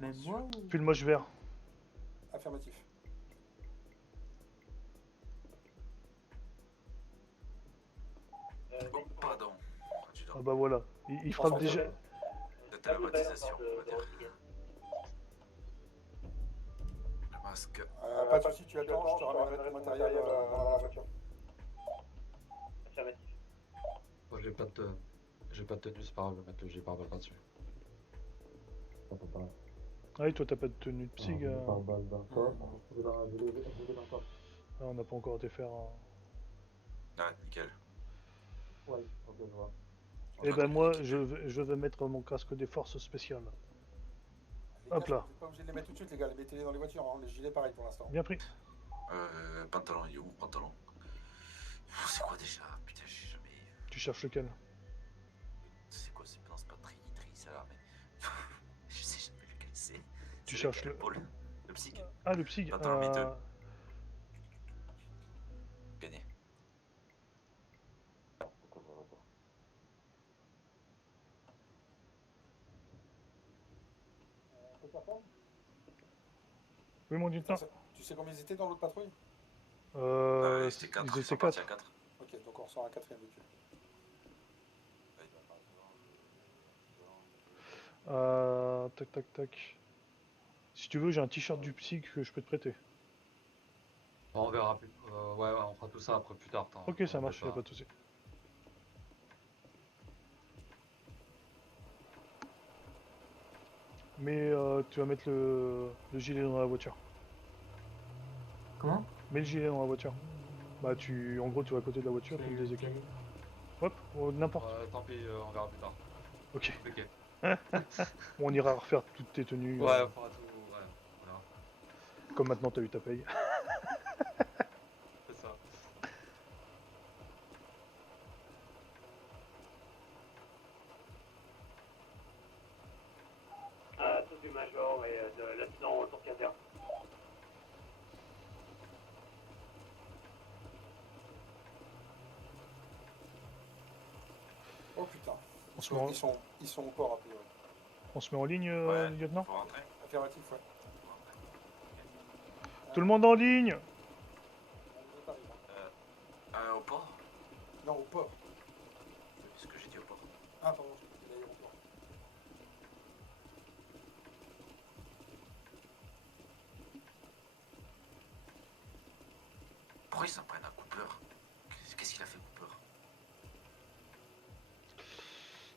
Même moi ou... Puis le moche vert. Affirmatif. Oh, pardon. Dis donc. Ah bah voilà. Il frappe déjà. C'était la baptisation, on va dire. Le masque. Pas de soucis, tu attends, je te ramènerai ton matériel dans la voiture. Affirmatif. Moi j'ai pas de tenue, c'est pas grave, je vais mettre le G-pare-balles par-dessus. Ah oui, toi t'as pas de tenue de psy, gars. Ah, Ah, on n'a pas encore été faire. Ah, nickel. Et ben moi, je vais mettre mon casque des forces spéciales. Les Hop casques, là. vous n'êtes pas obligé de les mettre tout de suite, les gars. Les mettez-les dans les voitures. Hein. Les gilets, pareil pour l'instant. Bien pris. Pantalon, il est où mon pantalon? C'est quoi déjà? Putain, j'ai jamais. Tu cherches lequel? C'est quoi? C'est pas tri, ça là, mais. Je sais jamais lequel c'est. Tu C'est cherches lequel, le... Paul? Le psy? Ah, le psy. Pantalon miteux. Gagné. Oui, mon lieutenant. Tu sais combien ils étaient dans l'autre patrouille? C'était 4, ils ils sont étaient partis 4. à 4. Ok, donc on ressort un quatrième véhicule. Tac, tac, tac. Si tu veux, j'ai un t-shirt du psy que je peux te prêter. On verra plus. Ouais, on fera tout ça après plus tard. Ok, ça marche, y'a pas de souci. Mais tu vas mettre le gilet dans la voiture. Comment? Mets le gilet dans la voiture. Bah en gros tu vas à côté de la voiture, tu le déséquipes. Hop, n'importe. Tant pis, on verra plus tard. Ok. Ok. On ira refaire toutes tes tenues. Ouais, on fera tout. Ouais, on verra. Comme maintenant t'as eu ta paye. C'est ça. Tout du Major et de l'adjudant Tourcater. Oh putain. Ils sont au port, a priori. On se met en ligne, Ouais, lieutenant? faut rentrer. Affirmatif, ouais. Tout le monde en ligne! Vous êtes arrivés, hein. Au port? Non, au port. C'est ce que j'ai dit au port. Ah, pardon, j'ai dit l'aéroport. Pourquoi ils s'en prennent à Cooper? Qu'est-ce qu'il a fait, Cooper?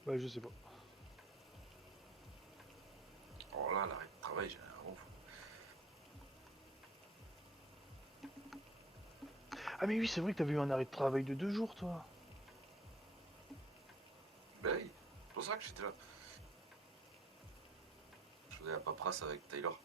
Bah je sais pas. Oh là, l'arrêt de travail, j'ai un ouf. Ah mais oui, c'est vrai que t'avais eu un arrêt de travail de 2 jours, toi. Ben oui, c'est pour ça que j'étais là. Je faisais la paperasse avec Taylor.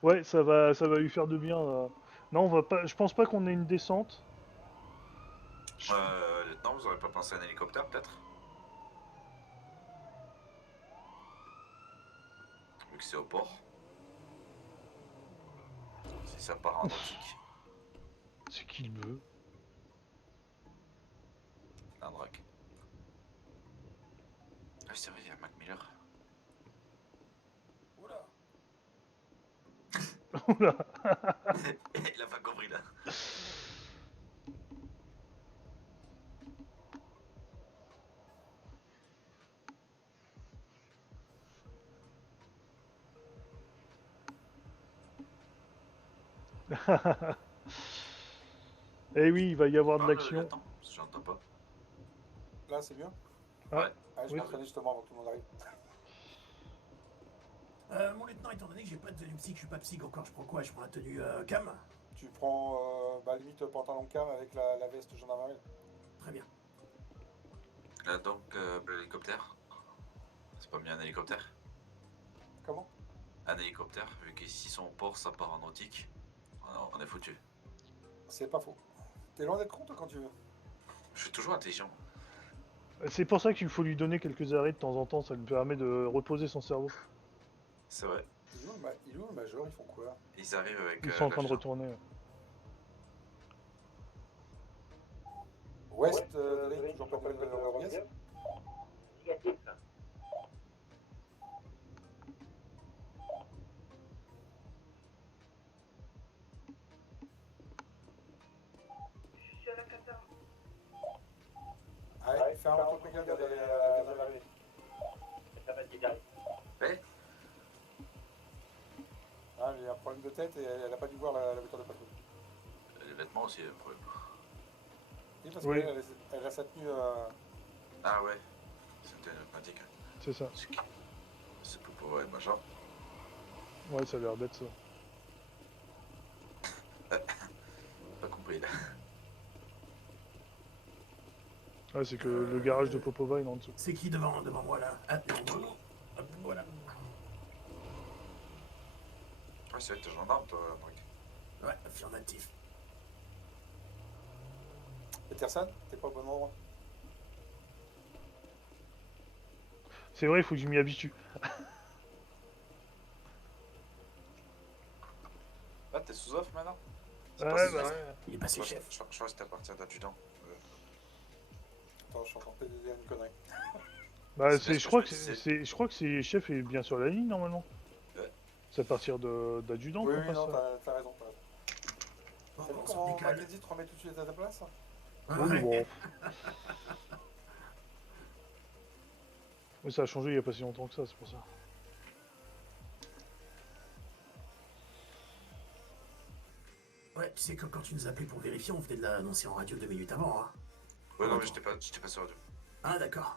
Ouais, ça va lui faire de bien. Non, on va pas. Je pense pas qu'on ait une descente. Lieutenant, vous aurez pas pensé à un hélicoptère, peut-être? Vu que c'est au port. Si ça part en nautique. C'est qui le veut. Un drac. Ah, c'est vrai, il y a Mac Miller. Oula. Oula. Il a pas compris là. Eh oui, il va y avoir de Parle, l'action. lieutenant, parce que j'entends pas. Là, c'est mieux? Ah, Ouais. Ah, je oui. m'entraînais justement avant que tout le monde arrive. Mon lieutenant, étant donné que j'ai pas de tenue psy, que je suis pas psy encore, je prends quoi? Je prends la tenue cam? Tu prends, limite pantalon cam avec la veste gendarmerie. Très bien. Là, donc, l'hélicoptère. C'est pas bien un hélicoptère? Comment? Un hélicoptère, vu qu'ici sont au port, ça part en nautique. On est foutu. C'est pas faux. T'es loin d'être con, toi, quand tu veux. Je suis toujours intelligent. C'est pour ça qu'il faut lui donner quelques arrêts de temps en temps, ça lui permet de reposer son cerveau. C'est vrai. Il est où le major? Ils font quoi? Ils arrivent avec. Ils sont en train de l'adjudant. retourner. Ouest de l'île, toujours pas de Rodriguez. Négatif. Je suis à la cata. Allez, fais un retour de garde des Ça va dire j'arrive. Ouais. Ah, il y a un problème de tête et elle a pas dû voir la voiture de patrouille. Les vêtements aussi, il y a un problème. Oui, parce Oui. qu'elle a sa tenue. Ah ouais. C'était pratique. C'est ça. C'est pour pouvoir être major. Ouais, ça a l'air d'être ça. Pas compris là. Ouais, c'est que le garage de Popova il est en dessous. C'est qui devant moi là? Ah, hop, voilà. Ouais, c'est vrai que t'es gendarme, toi, Brick. Ouais, affirmatif. Peterson, t'es pas au bon endroit. C'est vrai, il faut que je m'y habitue. Ah, t'es sous offre maintenant? C'est Ouais, pas sous bah offre. ouais. Il est passé chef. Je crois que c'était à partir d'adjudant. Attends, je suis en train de dire une connerie. Bah, C'est je ce crois que que je me c'est, je crois que c'est chef est bien sur la ligne normalement. Ouais. C'est à partir d'adjudant Oui, qu'on oui, passe non, ça. t'as raison. Bon, T'as vu on s'en comment décale. Mackenzie te remet tout de suite à ta place? Oui, Ouais. bon. Mais ça a changé il y a pas si longtemps que ça, c'est pour ça. Ouais, tu sais que quand tu nous appelais pour vérifier, on venait de l'annoncer en radio 2 minutes avant. Hein. Ouais, non, mais j'étais pas sur radio. Ah, d'accord.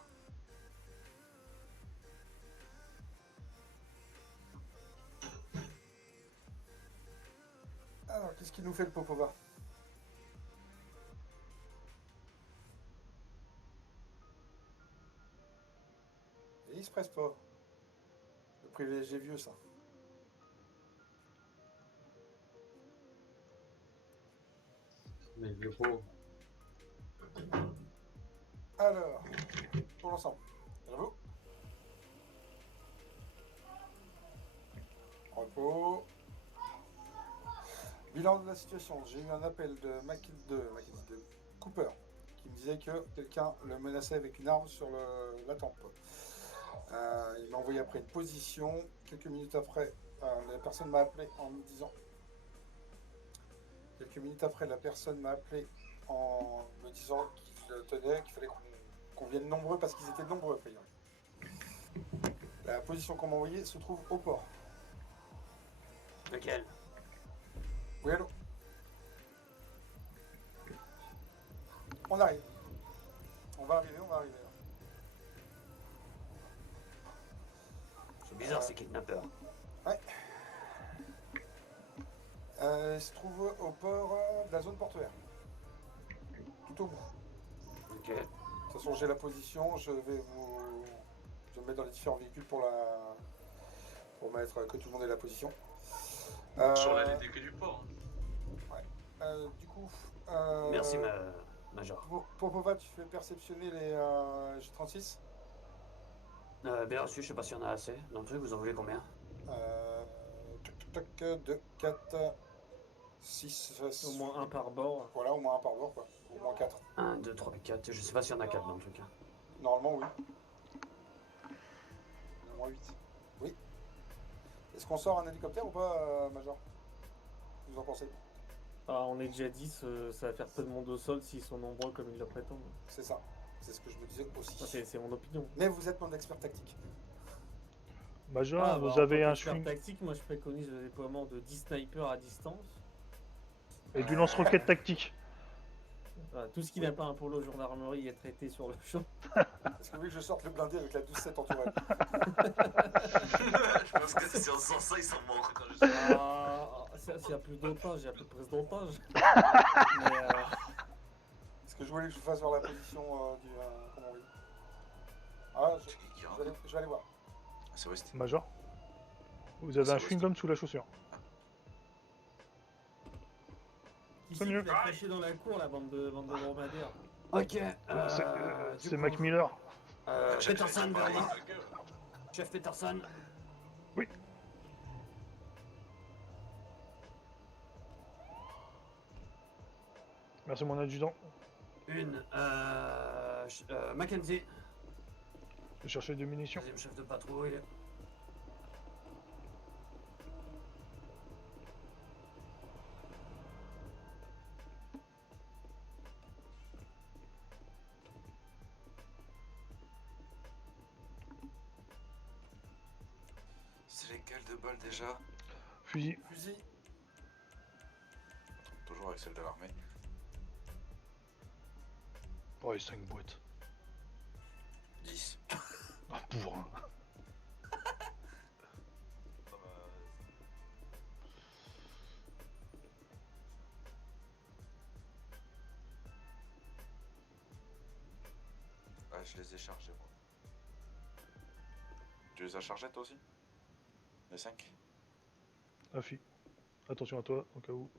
Alors, qu'est-ce qu'il nous fait le Popova? Et il se presse pas. Le privilégié vieux, ça. Mais le gros. Alors, pour l'ensemble. Bravo. Repos. Bilan de la situation. J'ai eu un appel de de Cooper qui me disait que quelqu'un le menaçait avec une arme sur la tempe. Il m'a envoyé après une position. Quelques minutes après, la personne m'a appelé en me disant. Quelques minutes après, la personne m'a appelé en me disant qu'il tenait, qu'il fallait qu'on vienne nombreux parce qu'ils étaient nombreux, a priori. La position qu'on m'a envoyée se trouve au port. Lequel? Oui, allô? On arrive. On va arriver. C'est bizarre ces kidnappeurs. Ouais. Il se trouve au port de la zone portuaire. Tout au bout. Ok. De toute façon, j'ai la position. Je vais me mettre dans les différents véhicules pour mettre que tout le monde ait la position. Sur la ligne des quais du port. Du coup. Merci, Major. Popova, tu fais perceptionner les G36. Bien reçu, je sais pas s'il y en a assez. Dans le truc, vous en voulez combien? 2, 4, 6. Au moins un par bord. Voilà, au moins un par bord, quoi. Au moins 4. 1, 2, 3, 4. Je sais pas s'il y en a 4 dans le truc. Hein. Normalement, oui. Au moins 8. Oui. Est-ce qu'on sort un hélicoptère ou pas, Major? Vous en pensez? Ah, on est déjà 10, ça va faire peu de monde au sol s'ils sont nombreux comme ils le prétendent. C'est ça. C'est ce que je me disais aussi. Ça, c'est mon opinion. Mais vous êtes mon expert tactique. Major, Ah, bah, vous en avez tant un qu'expert swing tactique, moi je préconise le déploiement de 10 snipers à distance. et du lance-roquette tactique. Voilà, tout ce qui n'a pas un polo gendarmerie est traité sur le champ. Est-ce que vous voulez que je sorte le blindé avec la 12-7 en tourelle? Je pense que si on sent ça, ils sont morts quand je suis. Ah, s'il y a plus d'otage, il y a plus de prise d'otage. Mais Est-ce que je voulais que je fasse voir la position du. Comment on dit? Ah, C'est qui qui je rentre? vais aller voir. C'est West. Major, vous avez Ça un va, chewing-gum sous la chaussure. qui C'est c'est mieux. qui l'a caché dans la cour, la bande de dromadaires? Ok, C'est Mac Miller. Peterson vers moi. Chef Peterson. Oui. Merci mon adjudant. Mackenzie, Je vais chercher des munitions. deuxième chef de patrouille. C'est lesquelles de balles déjà? Fusil. Fusil. Toujours avec celle de l'armée. Oh, et 5 boîtes. 10. Ah, bourrin. Ah, je les ai chargés moi. Tu les as chargés toi aussi? Les 5? Afi. Attention à toi, au cas où.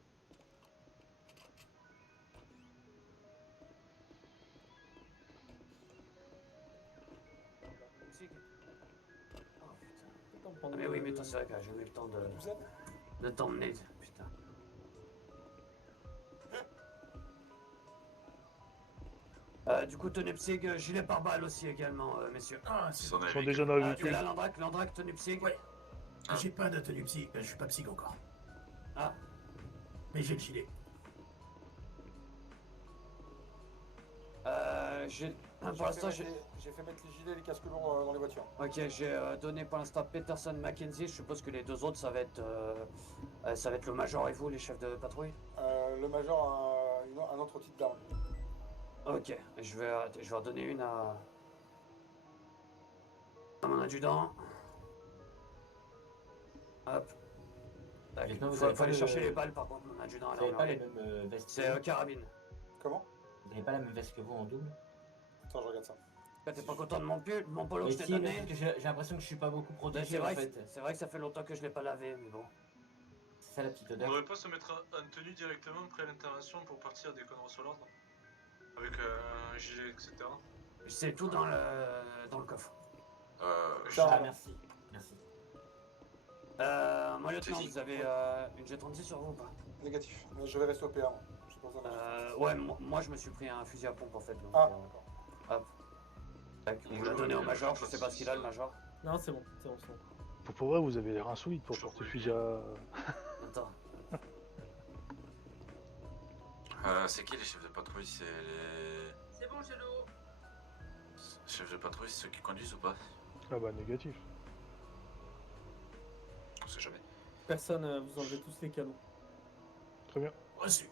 Ah mais oui, mais toi, c'est vrai que j'ai jamais eu le temps de t'emmener, putain. Du coup, tenue psyg, gilet pare-balles aussi également, messieurs. Ah, Ils sont déjà dans le T'es véhicule. là, Landrak, tenue psyg. Ouais. J'ai pas de tenue psy, je suis pas psy encore. Ah, Mais j'ai le gilet. pour l'instant, J'ai fait mettre les gilets et les casques lourds dans les voitures. Ok, j'ai donné pour l'instant Peterson, Mackenzie. Je suppose que les deux autres, ça va être le major et vous, les chefs de patrouille. Le major a un autre type d'arme. Ok, je vais en donner une à mon adjudant. Hop. Tac. Lieutenant, vous Faut avez pas aller le- chercher les balles par contre, mon adjudant. Vous là, n'avez on pas a- les mêmes vestes que C'est vous carabine. Comment? Vous n'avez pas la même veste que vous en double? Attends, je regarde ça. T'es pas content de mon pull, mon polo que Mais je t'ai si, donné? parce que j'ai l'impression que je suis pas beaucoup Ben, protégé en fait. c'est vrai que ça fait longtemps que je l'ai pas lavé, mais bon. C'est ça la petite On odeur. devrait pas se mettre en tenue directement après l'intervention pour partir dès qu'on reçoit l'ordre? Avec un gilet, etc. C'est tout dans le coffre. Ah, merci. Merci. Moi, lieutenant, Saisi. vous avez une G36 sur vous ou pas? Négatif. Je vais rester au PA. Je pas besoin d'un- Ouais, moi je me suis pris un fusil à pompe en fait. Donc, Ah, d'accord. hop. Tac, on vous l'a donné au major, je sais pas ce qu'il a le major. Non, c'est bon, c'est bon. Pour vrai, vous avez l'air insolite pour porter fusil à... Attends. C'est qui les chefs de patrouille? C'est les... C'est bon, j'ai le haut. Chefs de patrouille, c'est ceux qui conduisent ou pas? Ah bah, négatif. On sait jamais. Personne, vous enlevez tous les canons. Très bien. Reçu.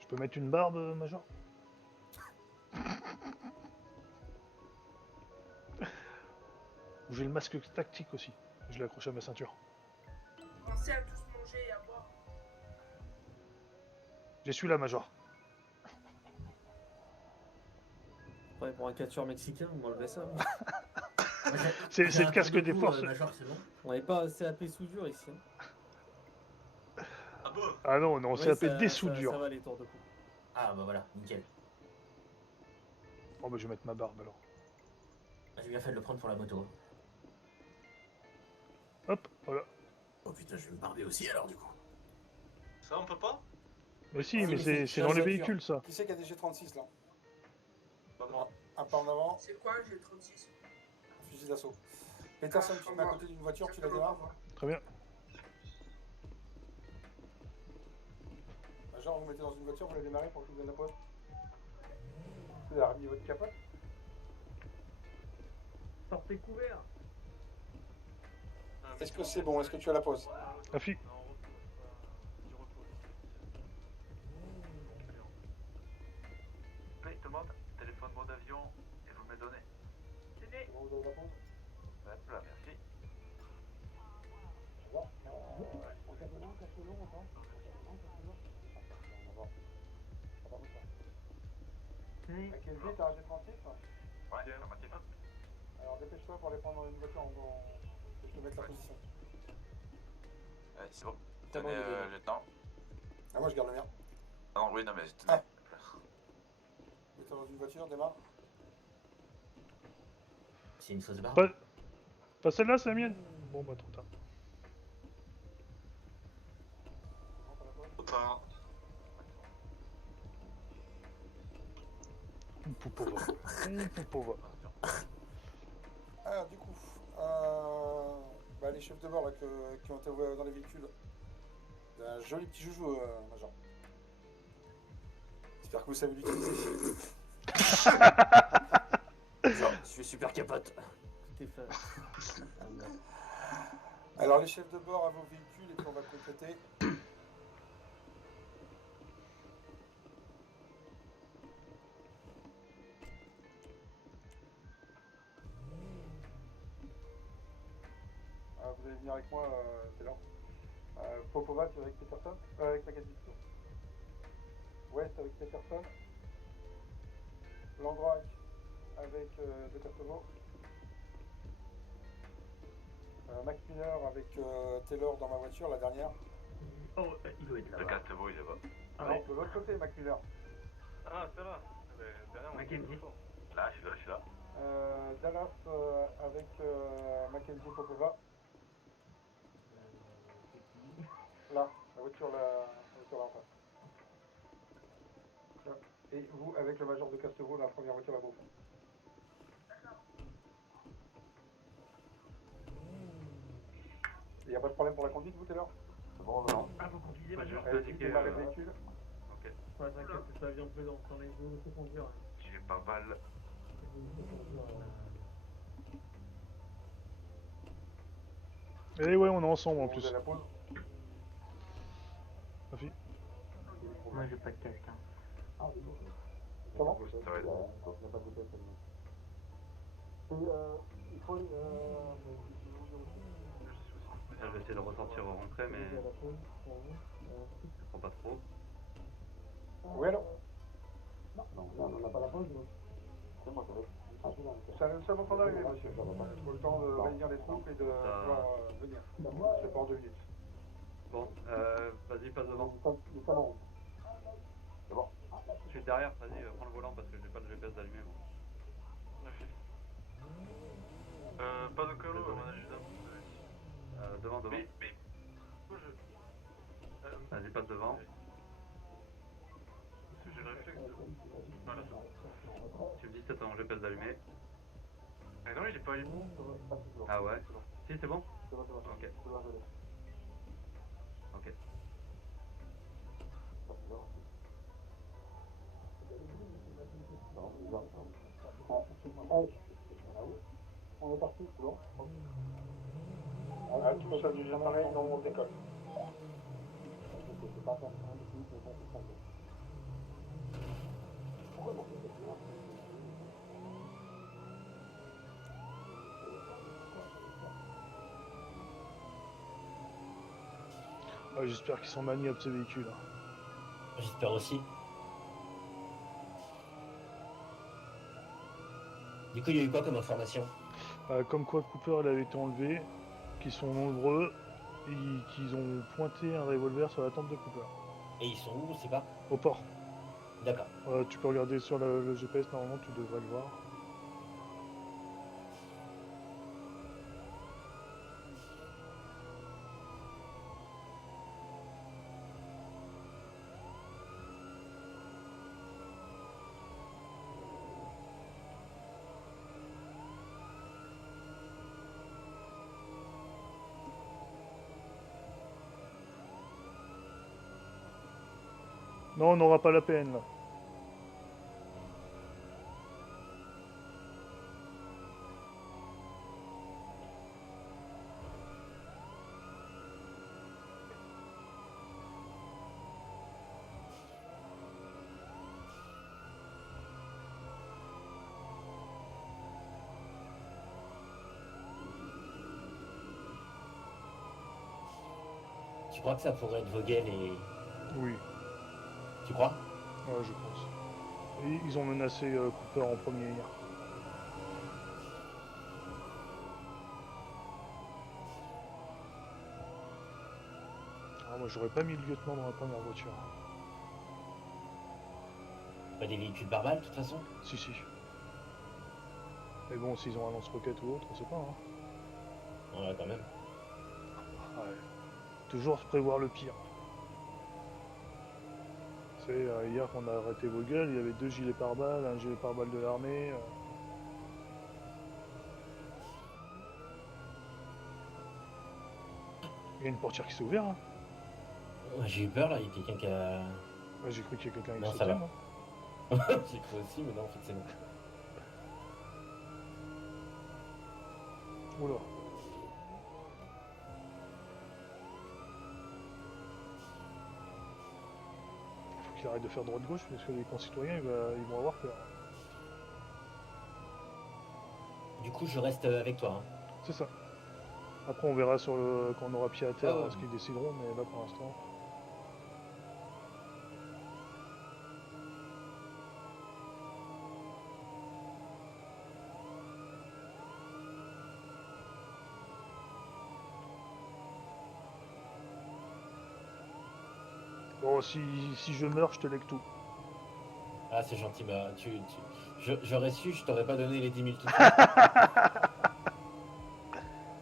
Je peux mettre une barbe, Major? Ou j'ai le masque tactique aussi. Je l'ai accroché à ma ceinture. Pensez à tous manger et à boire. J'ai celui-là, Major. Ouais, pour un catcheur mexicain, vous m'enlevez ça. C'est le casque des forces. Major, c'est bon. On n'est pas CAP soudure ici. Hein. Ah bon? Ah non, on s'est Ouais, appelé ça- des ça- soudures. Ça va les tours de cou. Ah bah voilà, nickel. Oh bah je vais mettre ma barbe alors. Ah, j'ai bien fait de le prendre pour la moto. Hop, voilà. Oh putain, je vais me barber aussi alors du coup. Ça, on peut pas? Mais si, Ah, mais mais c'est dans les véhicules ça. Qui c'est qui a des G36 là? Pas moi. Un pas en avant, C'est quoi, j'ai 36. fusil d'assaut. Peterson, tu te mets à côté d'une voiture, tu la démarres. Très bien. Major, vous mettez dans une voiture, vous la démarrez pour que je vous donne la poste. Vous avez remis votre capote. Sortez couvert. Est-ce que c'est bon? Est-ce que tu as la pause? Afi. Oui, tout le monde, téléphone mode avion et vous me donnez. C'est des... Vous avez la pause? Hop là, merci. Mackenzie, t'as un G36? Ouais, affirmatif. Alors dépêche-toi pour les prendre dans une voiture que je te mette la position. Ouais, c'est bon. directement Tenez, au niveau. lieutenant. Ah, moi je garde le mien. Ah non, oui, non, mais tenez. Ah. Mets-toi dans une voiture, démarre. C'est une fausse barre. Pas celle-là, c'est la mienne. Bon, bah, trop tard. Rentre à la poste. Trop tard. Poupova. Poupova. Alors, du coup, bah, les chefs de bord là, qui ont été dans les véhicules. Un joli petit joujou, Major. J'espère que vous savez l'utiliser. Je suis super capote. Tout est fait. Alors, les chefs de bord à vos véhicules, et puis on va compléter. Ah, vous allez venir avec moi, c'est là. Popova, tu es avec Peterson avec Mackenzie plutôt. West avec Peterson. Landrac avec De Castovo. Max Miller avec Taylor dans ma voiture, la dernière. Oh, il doit être Le là-bas. Castebo, il est bas. Non, de l'autre côté, Mac Miller. Ah, c'est là. Derrière moi. Mackenzie. Là, je suis là. Dallas avec Mackenzie Popova. Là, la voiture là en face. Là. Et vous avec le major de Castevo, la première voiture là-bas. Il n'y a pas de problème pour la conduite, vous, Taylor? Bon, non. Ah, vous conduisez, Major. Major? Allez, démarrez le véhicule. Ok. Ouais, t'inquiète, c'est ça vient plaisant. T'en as une beaucoup conduire. J'ai pas mal. Et ouais, on est ensemble en Vous plus. avez la pause. Sophie. Moi, j'ai pas de casque. Comment? Ça va être bon. Je vais essayer de ressortir au rentrée, mais je prends pas trop. Oui, alors? Ça va prendre d'arriver, monsieur. Il faut le temps de réunir les troupes et de pouvoir venir. C'est pas en 2 minutes. Bon, vas-y, passe devant. Je suis derrière, vas-y, prends le volant parce que j'ai pas le GPS d'allumé. Pas de colo, Désolé. mon adjudant. Devant. Mais. Vas-y, passe devant. J'ai le réflexe de. Voilà. Tu me dis si t'as ton GPS d'allumé. Ah non, il est pas allumé. Ah ouais. Si, c'est bon? Ok. Ok. On est parti, c'est bon? Tous à du pareil, on décolle. Ouais, j'espère qu'ils sont maniables ces véhicules. J'espère aussi. Du coup, il y a eu quoi comme information? Comme quoi Cooper elle avait été enlevé, qu'ils sont nombreux et qu'ils ont pointé un revolver sur la tente de Cooper. Et ils sont où, on sait pas? Au port. D'accord. Tu peux regarder sur le GPS, normalement tu devrais le voir. Non, on n'aura pas la peine là. Tu crois que ça pourrait être Vogel et... Oui, Tu crois? ouais, je pense. Et ils ont menacé Cooper en premier hier. Ah, moi j'aurais pas mis le lieutenant dans la première voiture. Pas des véhicules barbales, de toute façon. Si, si. Mais bon, s'ils ont un lance-roquette ou autre, on sait pas. Hein. Ouais, quand même. Ouais. Toujours se prévoir le pire. Tu sais, hier qu'on a arrêté Vogel, il y avait 2 gilets pare-balles, un gilet pare-balles de l'armée. Il y a une portière qui s'est ouverte. Hein. Ouais, j'ai eu peur là, il y a quelqu'un qui a. Ouais, j'ai cru qu'il y a quelqu'un Non, qui ça sautait, va. moi. J'ai cru aussi, mais non, en fait, c'est bon. Oula. Faut qu'il arrête de faire droite-gauche parce que les concitoyens ils vont avoir peur. Du coup, je reste avec toi. Hein. C'est ça. Après on verra sur le quand on aura pied à terre Ah ouais. ce qu'ils décideront, mais là pour l'instant. Bon, si je meurs, je te lègue tout. Ah, c'est gentil, bah, j'aurais su, je t'aurais pas donné les 10 000 tout de suite.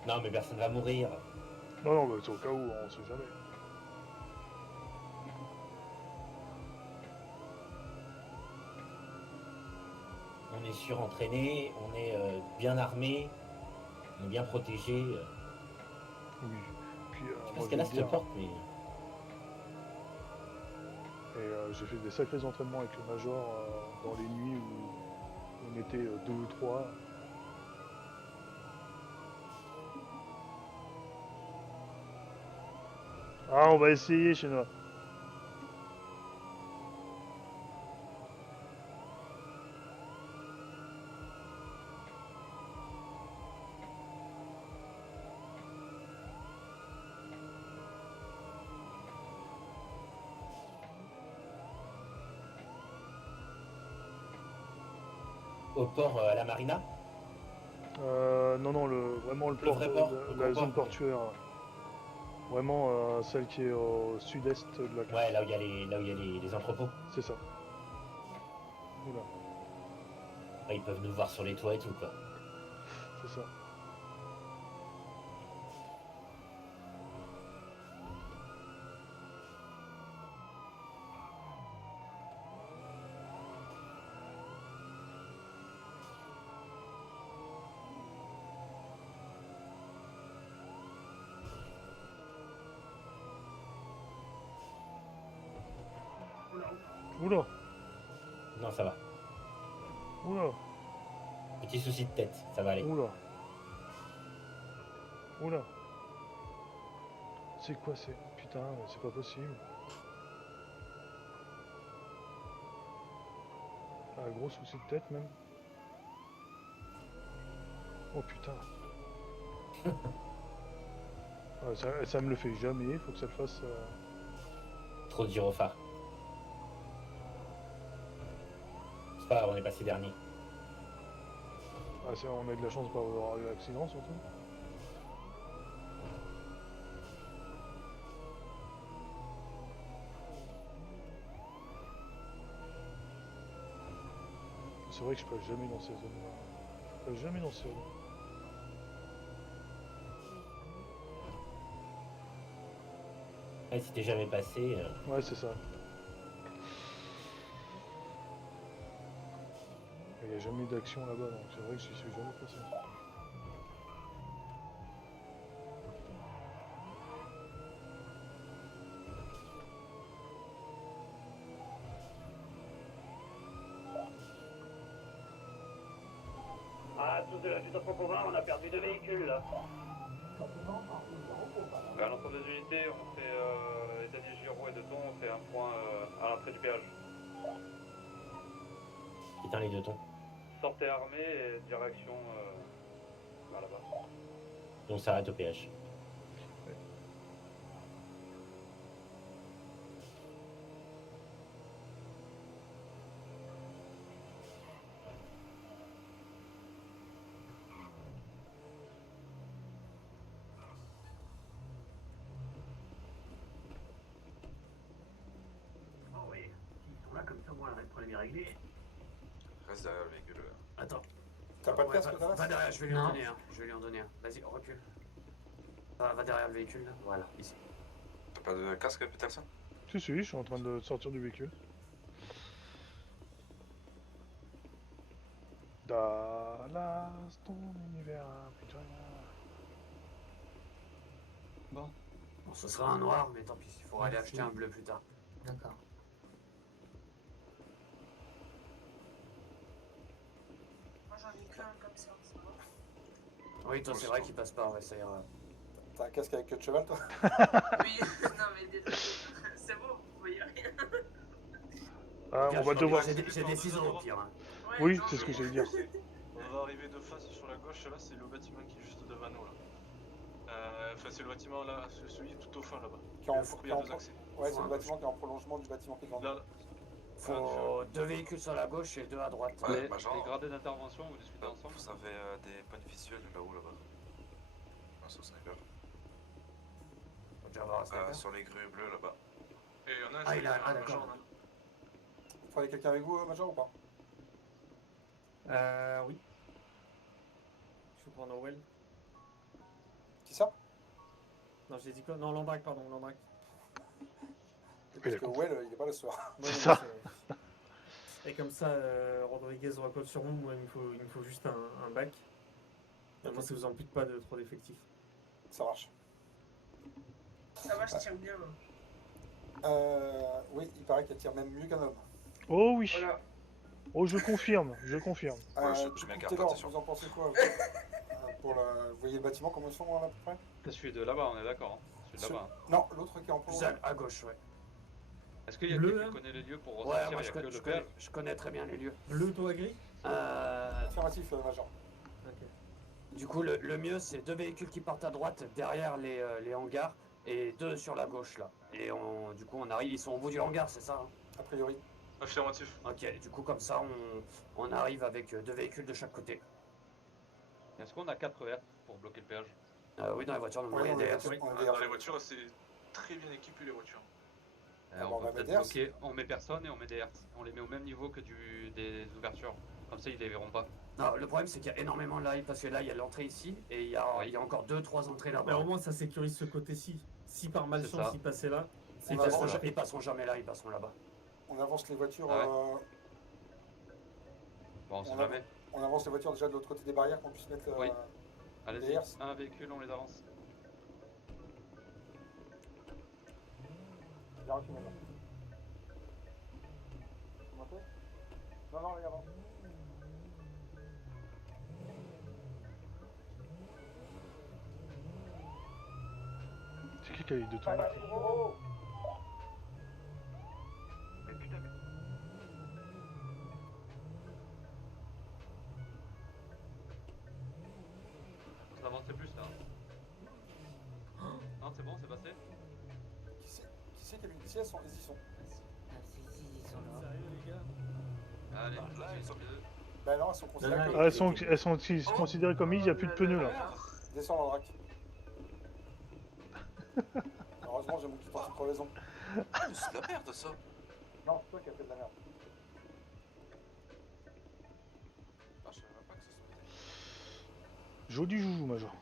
Non, mais personne va mourir. Non, non, bah, c'est au cas où, on sait jamais. On est surentraîné, on est bien armé, on est bien protégé. Oui. Puis, Je sais pas moi, ce qu'elle a je vais cette te dire, porte, mais. et j'ai fait des sacrés entraînements avec le Major dans les nuits où on était 2 ou 3. Ah, on va essayer chez nous. Au port à la marina. Non, non, vraiment le Le port, vrai port, la le gros zone port. portuaire. Vraiment celle qui est au sud-est de la carte. Ouais, là où il y a les entrepôts. C'est ça. Oula, Ouais, ils peuvent nous voir sur les toits et tout, quoi. c'est ça. Oula, Non, ça va. oula, Petit souci de tête, ça va aller. oula. Oula. C'est quoi c'est... Putain, mais c'est pas possible. Un gros souci de tête même. Oh putain. Ouais, ça me le fait jamais, faut que ça le fasse. Trop de gyrophares. C'est pas grave, on est passé dernier. Ah, on a eu de la chance de pas avoir eu l'accident surtout. C'est vrai que je passe jamais dans ces zones-là. Je passe jamais dans ces zones. Ouais, si t'es jamais passé. Ouais, c'est ça. Il n'y a jamais d'action là-bas, donc c'est vrai que je suis jamais passé. Ah, tous de la fuite en commun, on a perdu 2 véhicules là. À l'ensemble des unités, on fait Daniel Giraud et de Ton, on fait un point à l'entrée du péage. Éteins les deux tons. Sortez armés et direction vers là-bas. Donc ça arrête au péage. problème est réglé. Reste derrière le véhicule. Attends. T'as pas de Ouais, casque, Dallas? va derrière, je vais lui en Non. donner un. Je vais lui en donner un. Vas-y, recule. Va derrière le véhicule là. Voilà, ici. T'as pas de casque, Peterson? Si, je suis en train de sortir du véhicule. Dallas, ton univers, plus de rien. Bon, ce sera un noir, mais tant pis, il faudra aller Merci. acheter un bleu plus tard. D'accord. Moi j'en ai qu'un comme ça va. Oui, toi, c'est vrai qu'il passe pas, ouais, ça ira. T'as un casque avec queue de cheval, toi? Oui, non mais désolé. C'est bon, vous voyez rien. Ah, on va devoir. J'ai des ciseaux au pire. Hein. Ouais, Oui, non, c'est ce que mais- j'allais dire. On va arriver de face sur la gauche, là, c'est le bâtiment qui est juste devant nous, là. Enfin, c'est le bâtiment là, celui tout au fond là-bas. Qui est en- Il y a deux accès. Ouais, c'est le bâtiment qui est en prolongement du bâtiment qui est devant nous. Là, Faut 2 véhicules sur la gauche et 2 à droite. Ouais, Les Major. gradés d'intervention, vous discutez ensemble? Vous avez des points visuels là-haut, là-bas. Ah, sur sniper. Faut déjà avoir un sniper. Sur les grues bleues, là-bas. et il y en a un Ah, il a. sur Ah, le d'accord. Major, là. Faut aller quelqu'un avec vous, Major, ou pas? Oui. Je vais prendre Well. Qui ça? Non, j'ai dit quoi? Non, Lambrac, pardon, Lambrac. Parce que Well, il est pas le soir. Ouais, C'est non, ça. Et comme ça, Rodriguez recolle sur nous, moi, il me faut juste un bac. Et moi, ça vous ampute pas de trop d'effectifs. Ça marche. Ça va, je tiens bien. Oui, il paraît qu'elle tire même mieux qu'un homme. Oh oui. Voilà. Oh, je confirme, je confirme. Ouais, je Du coup, m'écarte, Taylor, attention. vous en pensez quoi pour vous voyez le bâtiment, comment ils sont là, à peu près? C'est celui de là-bas, on est d'accord. Hein. Celui de là-bas. hein. Non, l'autre qui est en Plus prolongement. à gauche, ouais. Est-ce qu'il y a Bleu, quelqu'un hein qui connaît les lieux pour Ouais, ressortir? moi Il y a que le je vert. connais très bien les lieux. Bleu, toi, gris? Affirmatif, Major. Ok. Du coup, le mieux, c'est 2 véhicules qui partent à droite derrière les hangars et 2 sur la gauche là. Et du coup, on arrive, ils sont au bout du hangar, c'est ça hein? A priori. Affirmatif. Ok, du coup, comme ça, on arrive avec 2 véhicules de chaque côté. Est-ce qu'on a 4 R pour bloquer le péage? Oui, dans les voitures, Ouais, il y a on des est- RC. on est Dans derrière. les voitures, c'est très bien équipé les voitures. bon, On on va peut peut-être mettre bloquer, on met personne et on met des hertz. On les met au même niveau que des ouvertures. Comme ça, ils les verront pas. Non, le problème, c'est qu'il y a énormément de live parce que là, il y a l'entrée ici et il y a encore 2-3 entrées Mais là-bas. au moins, ça sécurise ce côté-ci. Si par C'est malchance, ça. ils passaient là, Ils On avance. passeront jamais là, ils passeront là-bas. On avance les voitures. Ah ouais. Bon, on sait On jamais. On avance les voitures déjà de l'autre côté des barrières qu'on puisse mettre. Oui. Allez-y, D'ailleurs, un véhicule, on les avance. Bien reçu, Major. Vous montez? Non, non, les avance. C'est qui a les deux tours? Vous avancez plus là. Non, c'est bon, c'est passé. Qui c'est qui a mis ici? Ils y sont. sérieux, les gars? Allez, Là, ils sont deux. Bah non, elles sont considérées Non, non, comme. Ah, elles sont considérées comme mises, il n'y a plus de pneus là. Descends en drac. Heureusement, j'ai mon petit anti-crevaison. Ah, mais c'est de la merde, ça. Non, c'est toi qui as fait de la merde. Ah, je savais même pas que ça sautait. Joli joujou, Major.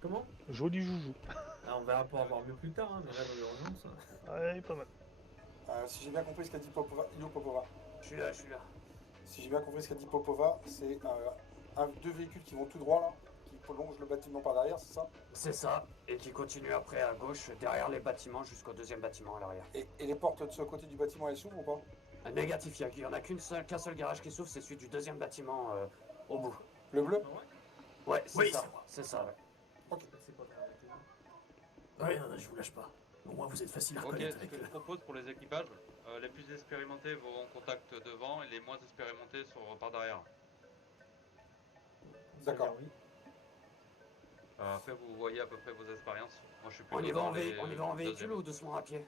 Comment? Joli joujou. Ah, on verra pour avoir mieux plus tard, hein, mais là, dans l'urgence. Ouais, pas mal. Si j'ai bien compris ce qu'a dit Popova, Yo Popova. Je suis là. Si j'ai bien compris ce qu'a dit Popova, c'est deux véhicules qui vont tout droit là, qui prolongent le bâtiment par derrière, c'est ça? C'est ça, et qui continue après à gauche, derrière les bâtiments, jusqu'au 2e bâtiment à l'arrière. Et les portes de ce côté du bâtiment, elles s'ouvrent ou pas? Négatif, il n'y en a qu'un seul garage qui s'ouvre, c'est celui du 2e bâtiment au bout. Le bleu? Ouais, c'est Oui, ça. c'est moi. C'est ça, ouais. C'est pas grave. Ouais, non, je vous lâche pas. Au moins, vous êtes facile à Ok, reconnaître ce avec que je eux. propose pour les équipages, les plus expérimentés vont en contact devant et les moins expérimentés par derrière. D'accord. Oui. Après, vous voyez à peu près vos expériences. Moi, je suis On y plutôt va dans en, les on y va en véhicule deuxièmes. ou doucement à pied?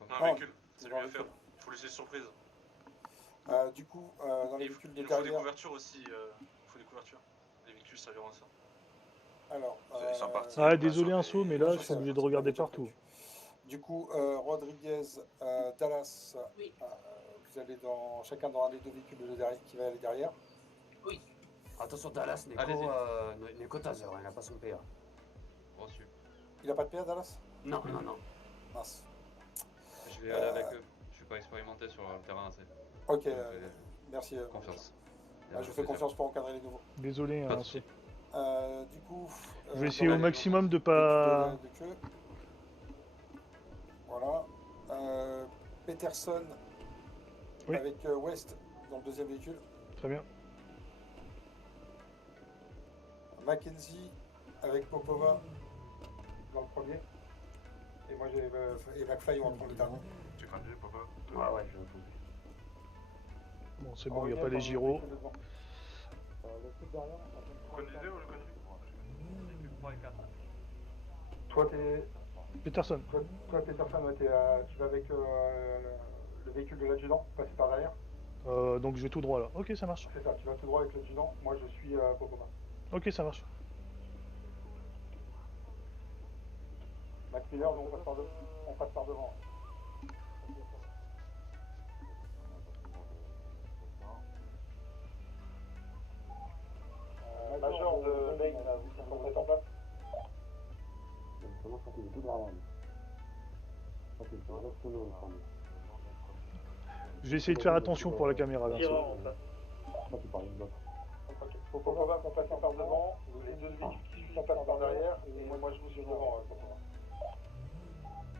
Un Non, véhicule, c'est on va mieux en à faire. véhicule. Faut laisser surprise. Du coup, dans les Il véhicules de nous faut des derrière. couvertures aussi. Il faut des couvertures. Les véhicules serviront à ça. Alors, Ils sont partis. Ah, désolé un saut, mais là, je suis obligé de regarder partout. Du coup, Rodriguez, Dallas, Oui. vous allez chacun dans un des deux véhicules qui va aller derrière. Oui. Attention, Dallas, Neko Taser, il n'a pas son PA. Reçu. Il a pas de PA, Dallas? Non, non, non. Mince. Je vais aller avec eux. Je suis pas expérimenté sur le terrain assez. Ok, Donc, merci. confiance. Je vous fais confiance pour encadrer les nouveaux. Désolé, Pas hein, de soucis. Du coup, je vais essayer au dans maximum de l'équipe pas. de queue. Voilà. Peterson Oui. avec West dans le deuxième véhicule. Très bien. Mackenzie avec Popova dans le premier. Et moi j'ai et McFly on va prendre le dernier. Tu conduis, papa? Ouais, ouais, je vous. Bon, c'est bon, il n'y a pas les gyros. Le truc derrière, Vous conduisez ou je conduis? Véhicule 3 et 4. toi t'es. Peterson. Toi Peterson, ouais, tu vas avec le véhicule de l'adjudant, passer par derrière. Donc je vais tout droit là. Ok, ça marche. C'est ça, tu vas tout droit avec l'adjudant. Moi je suis Popova. Ok, ça marche. Mac Miller, nous, on passe par devant. Major de Lane, vous sont en place? Je vais essayer de faire attention pour la caméra. Là. Tireur en place. Faut pas qu'on passe par devant, les deux véhicules qui suivent passent par derrière, et moi je vous suis devant.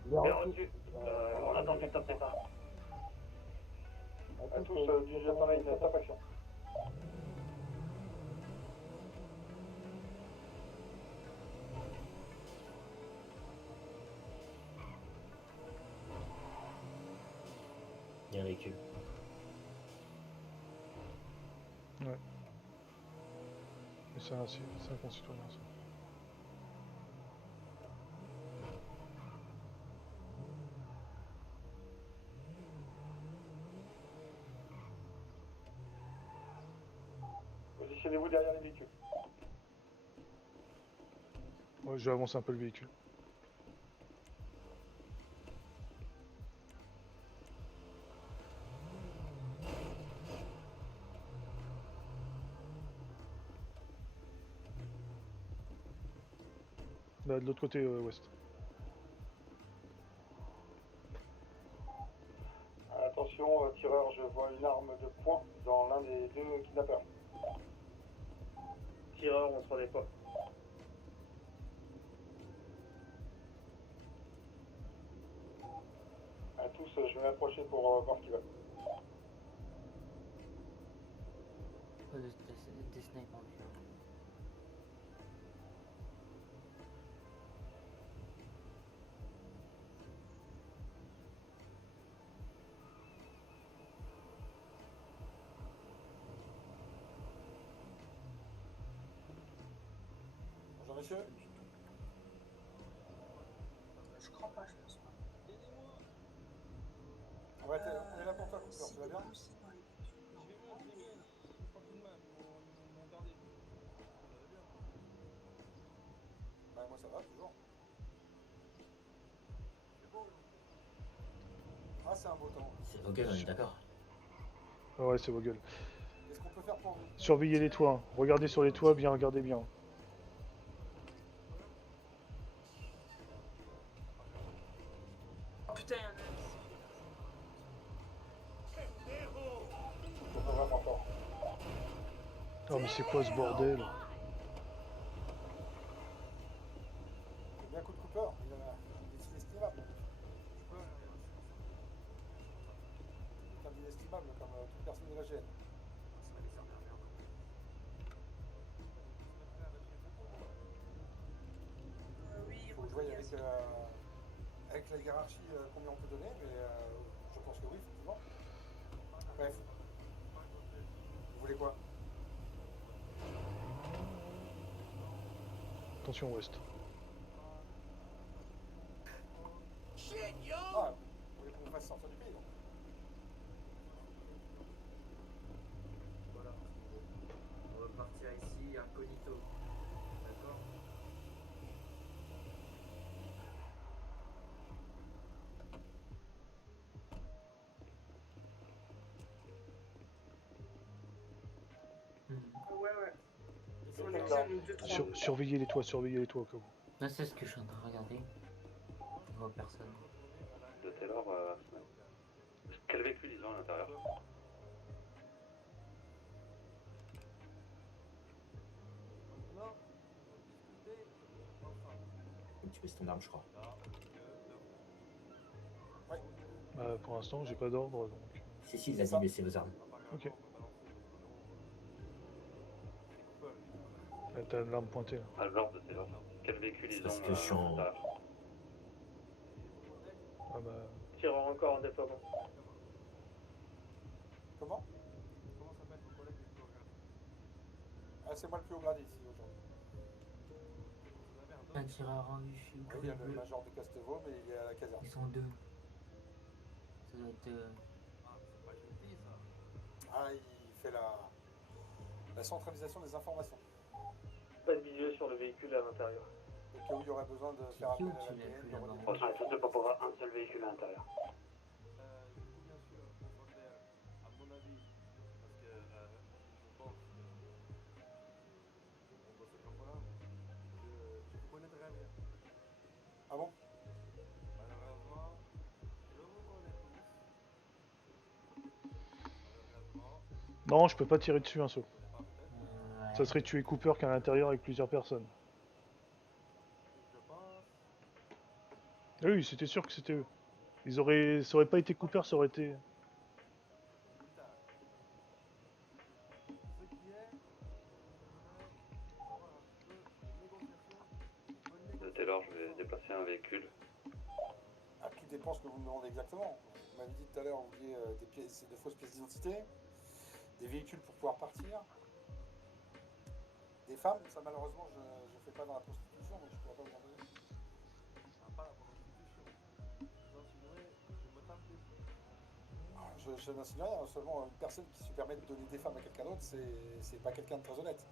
Bien reçu. On attend que le top départ. À tous, du jeton line, top action. Il y a un véhicule. Ouais. Mais c'est un concitoyen ça. Positionnez-vous derrière les véhicules. Ouais, je vais avancer un peu le véhicule. Là, de l'autre côté, ouest. Attention, tireur, je vois une arme de poing dans l'un des deux kidnappeurs. Tireur, on se redéploie. À tous, je vais m'approcher pour voir ce qu'ils veulent. Des snipes en vue. Bonjour messieurs. Je crois pas, je pense pas. On est là pour toi, Cooper, tu vas bien? Bah, moi ça va, toujours. C'est beau. Ah, c'est un beau temps. C'est Vogel, on est d'accord. Ouais, c'est vos gueules. Qu'est-ce qu'on peut faire pour vous? Surveillez les toits. Hein. Regardez sur les toits, bien, regardez bien. Oh putain, il y en a un On peut vraiment fort. Oh, mais c'est quoi ce bordel? C'est bien coup de Cooper, il est inestimable. C'est inestimable comme toute personne de la GN. Oui, Il faut jouer avec la hiérarchie combien on peut donner, mais je pense que oui, effectivement. Bref. Vous voulez quoi? Attention, ouest. Ah, vous voulez qu'on vous fasse sortir du pays, donc? Voilà. On va partir ici incognito. D'accord? j'en ai 2-3. Surveillez les toits au cas où. Là, c'est ce que je suis en train de regarder. Je vois personne. De Taylor, quel véhicule ils ont à l'intérieur? Tu baisses ton arme, je crois. Pour l'instant, j'ai pas d'ordre, donc... Si, vas-y, baissez vos armes. Ok. Là, t'as l'arme pointée, là. À l'ordre de Taylor. Quel véhicule ils ont Parce que je suis en... à l'intérieur? Ah bah... Tireur encore en déploiement. Comment s'appelle ton collègue du plus haut grade? Ah, c'est moi le plus haut grade ici aujourd'hui. Un tireur en vue, je suis Oui, il y a le bleu. major de Castevaux, mais il est à la caserne. Ils sont deux. Ça doit être. Ah, il fait la centralisation des informations. Pas de visuel sur le véhicule à l'intérieur. Au cas où il y aurait besoin de faire appel à qui la l'a PN, fait de là-bas? redéployer. Ah, tout c'est pas pour un seul véhicule à l'intérieur. Ah bon? Non, je peux pas tirer dessus un saut. Ça serait tuer Cooper qu'à l'intérieur avec plusieurs personnes. Ah oui, c'était sûr que c'était eux. Ça aurait pas été Cooper, ça aurait été... De Taylor, je vais déplacer un véhicule. Ah, tout dépend ce que vous me demandez exactement. Vous m'avez dit tout à l'heure, vous vouliez des pièces, de fausses pièces d'identité, des véhicules pour pouvoir partir, des femmes. Ça, malheureusement, je ne fais pas dans la prostitution, donc je ne pourrais pas vous en donner. Je n'insinue rien, seulement une personne qui se permet de donner des femmes à quelqu'un d'autre, c'est pas quelqu'un de très honnête.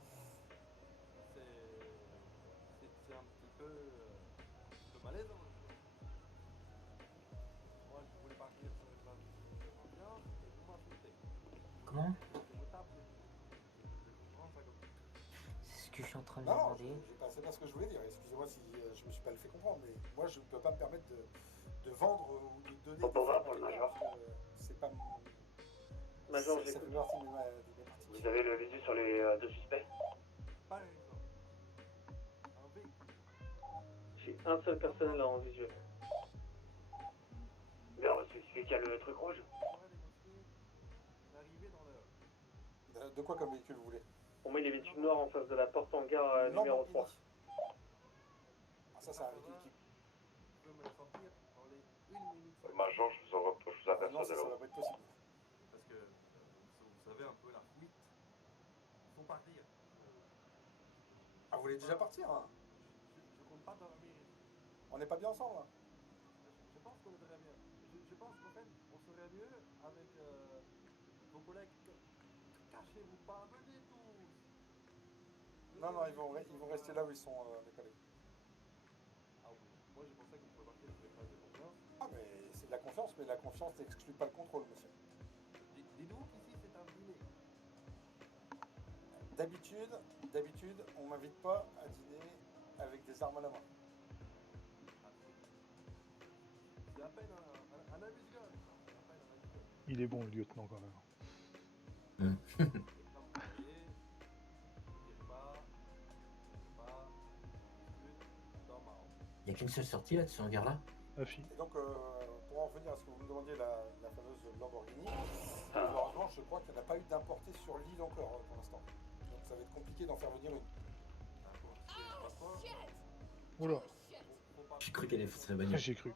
C'est un petit peu malaisant. Moi, je voulais partir sur une base de confiance et vous m'insultez. Comment? Je me tape je prends ça comme ça. C'est ce que je suis en train de Non, demander. c'est pas ce que je voulais dire. Excusez-moi si je me suis pas le fait comprendre, mais moi, je ne peux pas me permettre de vendre ou de donner Bon, des on va femmes pour à le quelqu'un, major. parce que c'est pas mon... Major, ça fait j'écoute. partie de mes pratiques. Vous avez le visu sur les deux suspects? Par exemple, un véhicule. J'ai un seul personnel là en visuel. Bien, c'est celui qui a le truc rouge. D'arriver dans l'heure. De quoi comme véhicule vous voulez? On met les véhicules noirs en face de la porte en gare numéro 3. Ah, ça, c'est un véhicule qui... Je peux me le sortir dans les 1 minute. Major, je vous Ah, aperçois non, de ça là. va pas être possible. Parce que vous savez un peu la fuite. Il faut partir. Ah, vous voulez déjà partir, hein? Je compte pas dormir. On n'est pas bien ensemble, hein? Je pense qu'on est très bien. Je pense qu'en fait, on serait mieux avec vos collègues. Cachez-vous pas, venez tous. Non, ils vont rester là où ils sont, mes collègues. Ah oui, moi je pensais qu'on pouvait partir sur les phases de confiance. Ah, mais c'est de la confiance, mais la confiance n'exclut pas le contrôle, monsieur. Dis-nous qu'ici c'est un dîner. D'habitude, on m'invite pas à dîner avec des armes à la main. C'est à peine un amuse-gueule. Il est bon, le lieutenant, quand même. Il n'y a qu'une seule sortie là de ce hangar là? Afi. Et donc, pour en revenir à ce que vous me demandiez, la fameuse Lamborghini, malheureusement, je crois qu'il n'y en a pas eu d'importé sur l'île encore pour l'instant. Donc, ça va être compliqué d'en faire venir une. Oula. J'ai cru qu'elle serait bagnole. J'ai cru.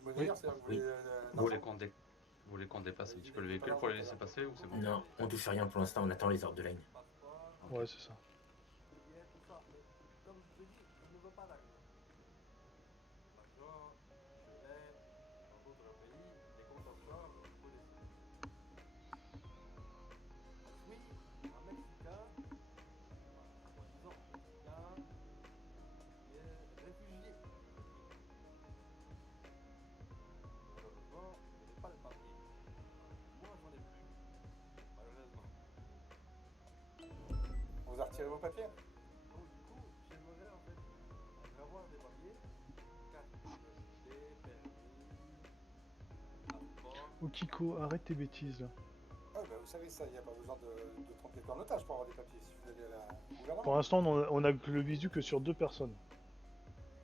Modélière, c'est-à-dire que vous voulez. Vous voulez qu'on dépasse un petit peu le véhicule pour les laisser passer ou c'est bon? Non, on touche à rien pour l'instant, on attend les ordres de Lane. Ouais, c'est ça. Comme je te dis, je ne veux pas d'argent. L'argent, je l'ai dans d'autres pays, des comptes offshore, il faut les suivre. Oui, un Mexicain, soi-disant Mexicain, qui est réfugié. Malheureusement, je n'ai pas le papier. Moi, j'en ai plus. Malheureusement. On vous a papiers? Donc du coup, j'aimerais en fait avoir des papiers, carte d'identité, permis, passeport. Okiko, arrête tes bêtises là. Ah, bah, vous savez ça, il n'y a pas besoin de prendre quelqu'un en otage pour avoir des papiers si vous allez au gouvernement. Pour l'instant, on a que le visu que sur 2 personnes.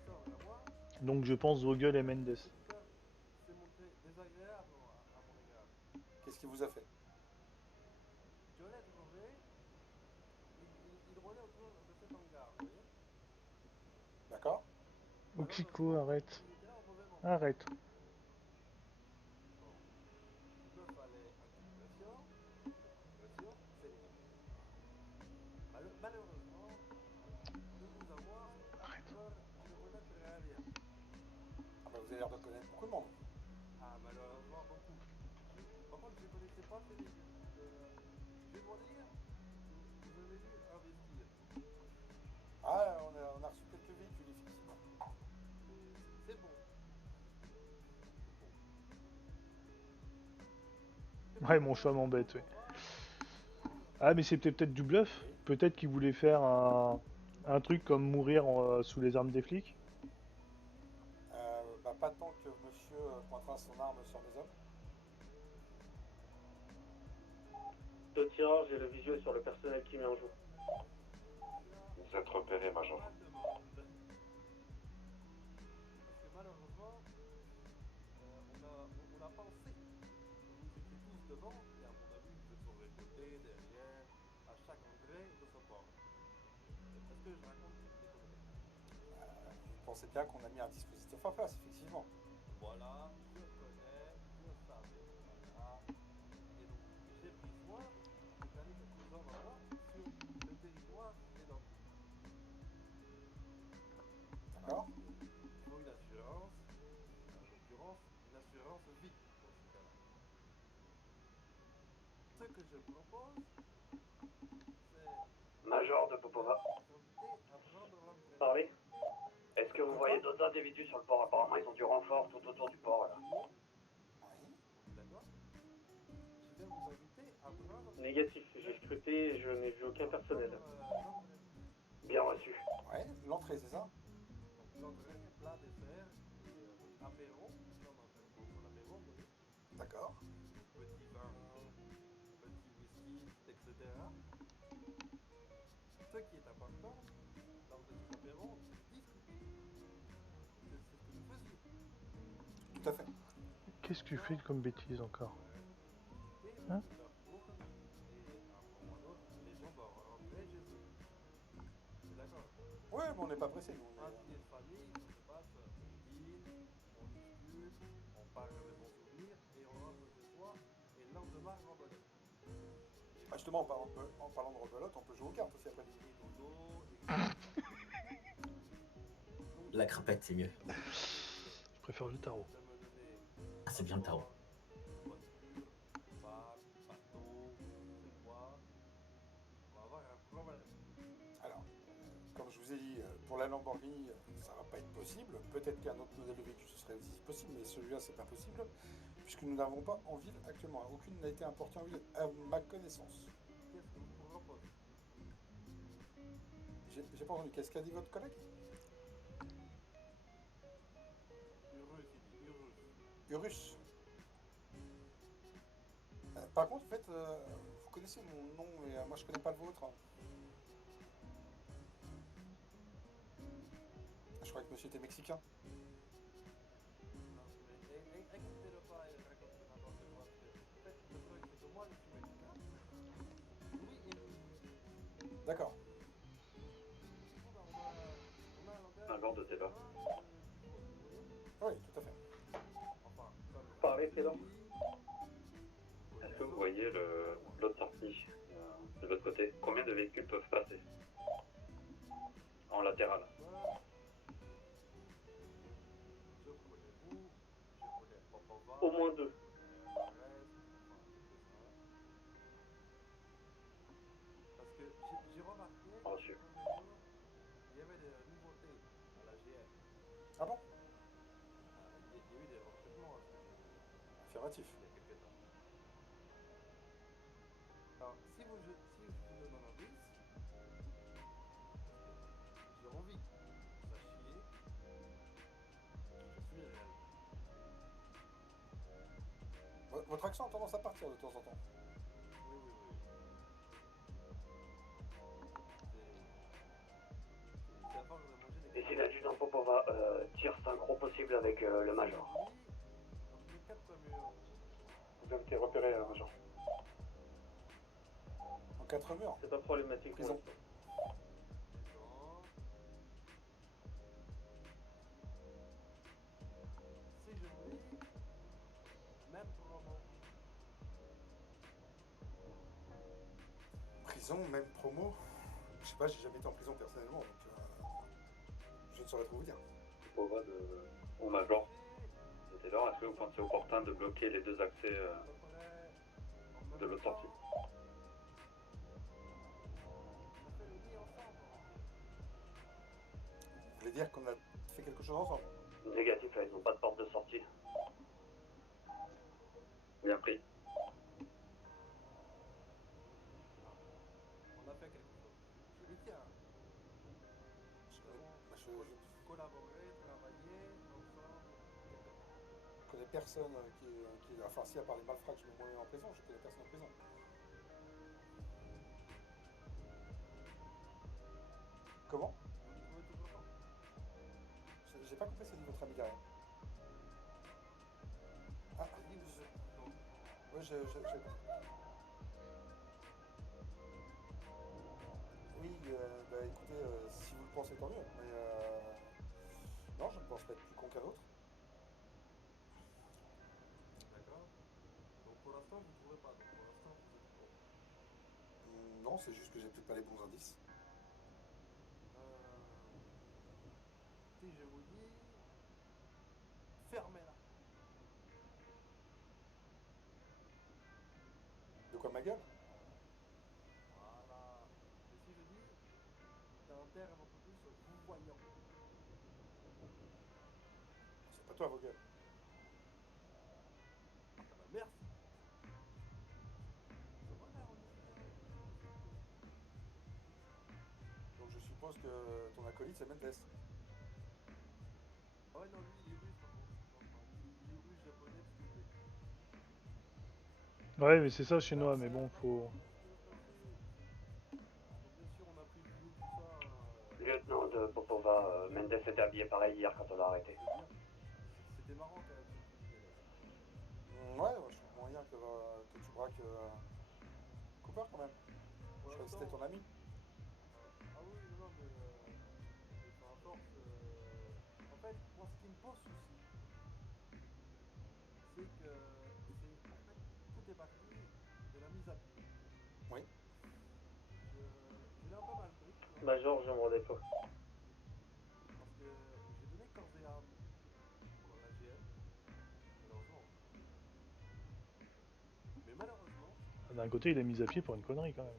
Ça, à moi, Donc je pense Vogel et Mendes. quelqu'un s'est montré désagréable à mon égard. Qu'est-ce qu'il vous a fait? Je l'ai trouvé, il rôdait autour de cet hangar, vous voyez? D'accord? Okiko, arrête. Il était là au mauvais moment. Arrête. Il me fallait intimidation, agression, c'est bon. Malheureusement, de vous avoir, je ne connais très bien. Ah bah, vous avez l'air de connaître beaucoup de monde. Ah, malheureusement, beaucoup. Par contre, je ne connaissais pas ces débuts. Je vais vous dire, vous avez dû investir. Ah, on a reçu quelques véhicules, effectivement. C'est bon. Ouais, mon chat m'embête, ouais. Ah, mais c'était peut-être du bluff. Peut-être qu'il voulait faire un truc comme mourir sous les armes des flics. Bah, pas tant que monsieur pointera son arme sur mes hommes. Deux tireurs, j'ai le visuel sur le personnel qui met en jeu. Vous êtes repéré, Major. Parce que malheureusement, on a pensé que vous étiez tous devant, et à mon avis, vous êtes sur les côtés, derrière, à chaque entrée de ce port. Est-ce que je raconte des conneries? Vous pensez bien qu'on a mis un dispositif en place, effectivement. Voilà, je connais, je savais, voilà. Et donc, j'ai pris soin de planer quelques hommes à moi sur le territoire identique. D'accord? Il faut une assurance, en l'occurrence, une assurance vie dans ce cas-là. Ce que je propose, c'est Major de Popova. vous inviter à prendre l'entrée. Parlez. Est-ce que vous voyez d'autres individus sur le port? Apparemment, ils ont du renfort tout autour du port, là. Oui. On est d'accord? Je vais vous inviter à prendre Négatif, j'ai scruté et je n'ai vu aucun personnel. l'entrée. Bien reçu. Ouais, l'entrée, c'est ça? Donc l'entrée, plat, dessert, et apéro, si on en fait pour l'apéro, vous voyez. D'accord. Petit vin, petit whisky, etc. Ce qui est important, lors de cet apéro, c'est discuter. C'est ce que nous faisions. Tout à fait. Qu'est-ce que tu fais comme bêtise encore? Discuter, Hein? leur tour, et à un moment ou à un autre, les gens vont rentrer chez eux. C'est d'accord? Ouais, mais on n'est pas pressé, nous. Un dîner de famille, ça se passe, on dîne, on discute, on parle de bons souvenirs, et on rentre chez soi, et le lendemain, rebelote. Bah, justement, en parlant de rebelote, on peut jouer aux cartes aussi après. Et dodo, et... La crapette, c'est mieux. Je préfère le tarot. de me donner Ah, c'est bien le tarot. voiture, femme, bateau, c'est quoi, on va avoir un problème. Alors, comme je vous ai dit, pour la Lamborghini, ça va pas être possible. Peut-être qu'un autre modèle de véhicule, ce serait aussi possible, mais celui-là, c'est pas possible, puisque nous n'avons pas en ville actuellement. Aucune n'a été importée en ville, à ma connaissance. Qu'est-ce que vous proposez? J'ai pas entendu. Qu'est-ce qu'a dit votre collègue? Urus, il dit Urus. Urus. Par contre, en fait, vous connaissez mon nom, mais moi je connais pas le vôtre. Je croyais que monsieur était mexicain. Non, mais écoutez-le pas et racontez n'importe quoi. En fait, le truc, c'est que moi, je suis mexicain. Lui, il est russe. D'accord. On a un langage... Un bord de débat. Oui, tout à fait. Enfin, comme... Parlez, Taylor. Est-ce que vous voyez l'autre sortie de votre côté? Combien de véhicules peuvent passer en latéral? Je connais vous, je connais Popova. Au moins deux. Parce que j'ai remarqué Reçu. il y avait des nouveautés à la GR. Ah bon? Il y a eu des recrutements Affirmatif. il y a quelques temps. Alors, si je vous donne un indice, Votre accent a tendance à partir de temps en temps. Oui, oui, oui. C'est à force de manger des Et si l'adjudant Popova tire synchro possible avec le major. Entre 4 murs. Vous avez été repéré, Major. En 4 murs. C'est pas problématique pour Prison. l'instant. D'accord. Si je vous dis, même promo. Prison, même promo. Je sais pas, j'ai jamais été en prison personnellement, donc je ne saurais trop vous dire. Popova au Major. C'était l'heure. Est-ce que vous pensez opportun de bloquer les deux accès de l'autre sortie? On a fait le lit ensemble. Vous voulez dire qu'on a fait quelque chose ensemble? Négatif, ils n'ont pas de porte de sortie. Bien pris. On a fait quelque chose. Je lui tiens. Nous avons collaboré, travaillé ensemble quelque temps. Je connais personne qui enfin, si à part les malfrats que je mets moi-même en prison, je connais personne en prison. Comment? Vous ne trouvez toujours pas? J'ai pas compris ce que dit votre ami derrière. Ah, J'ai dit vous êtes donc. ouais, j'ai compris. Oui, bah écoutez, si vous le pensez, tant mieux. Mais non, je ne pense pas être plus con qu'un autre. D'accord. Donc pour l'instant, vous ne trouvez pas. Donc pour l'instant, vous êtes bon. Non, c'est juste que j'ai peut-être pas les bons indices. Si je vous dis, fermez-la. De quoi, ma gueule? Voilà. Et si je dis, d'un terme un peu plus vous voyant. C'est pas toi, vos gueules. Ah bah merci. Ça va là, on est bien. Donc je suppose que ton acolyte, c'est Mendes. Ah ouais, non, lui, il est russe par contre. Enfin, il est russe japonais parce que je l'ai. Ouais, mais c'est ça chez Noah, mais bon, faut. Donc bien sûr, on a pris le flou, tout ça. Lieutenant de Popova, Mendes était habillé pareil hier quand on l'a arrêté. C'était marrant quand même ce truc. Ouais, je trouve moyen que tu braques Cooper quand même. Je croyais que c'était ton ami. Ah oui, non, mais enfin, à force. En fait, moi, ce qui me pose souci, c'est que en fait, tout est parti de la mise à pied. Oui. Je l'ai un peu mal pris, tu vois. Major, je me rendais pas. Parce que j'ai donné corps et âme pour la GM, malheureusement. Mais malheureusement, D'un côté, il a mis à pied pour une connerie quand même.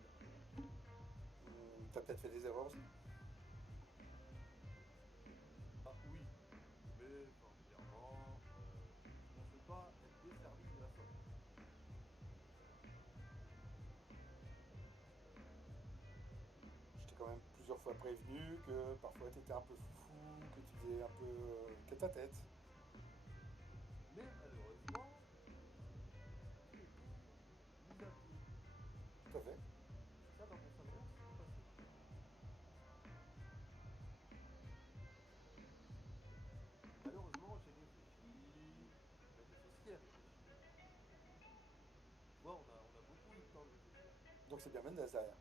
T'as peut-être fait des erreurs aussi. ah oui, mais enfin, clairement, on ne peut pas être desservi de la sorte. Je t'ai quand même plusieurs fois prévenu que parfois t'étais un peu foufou, que tu faisais un peu que ta tête. Mais malheureusement, j'ai été mis à pied. Tout à fait. Ça, dans mon salon, c'est pas passé. Malheureusement, j'ai réfléchi, Mendes aussi a réfléchi. Tu vois, on a beaucoup eu le temps de réfléchir. Donc c'est bien Mendes derrière.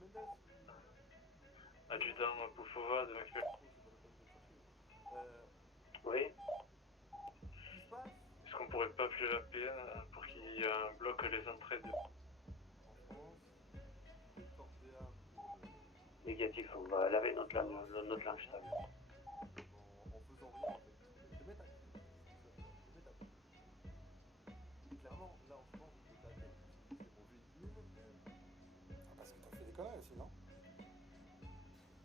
Mendes, oui. Adjudant Popova de l'actuel. Oh, c'est pas la peine de chercher. Oui. Ce qui se passe Est-ce qu'on pourrait pas appeler la PN pour qu'il bloque les entrées de... en France, de corps et âme Négatif, on va laver notre linge sale. en faisant rien en fait. Ils te mettent à pied. C'est ça, ils te mettent à pied. Et clairement, là en ce moment, ils mettent à pied, c'est mon véhicule. Ah, parce que t'as fait des conneries aussi, non?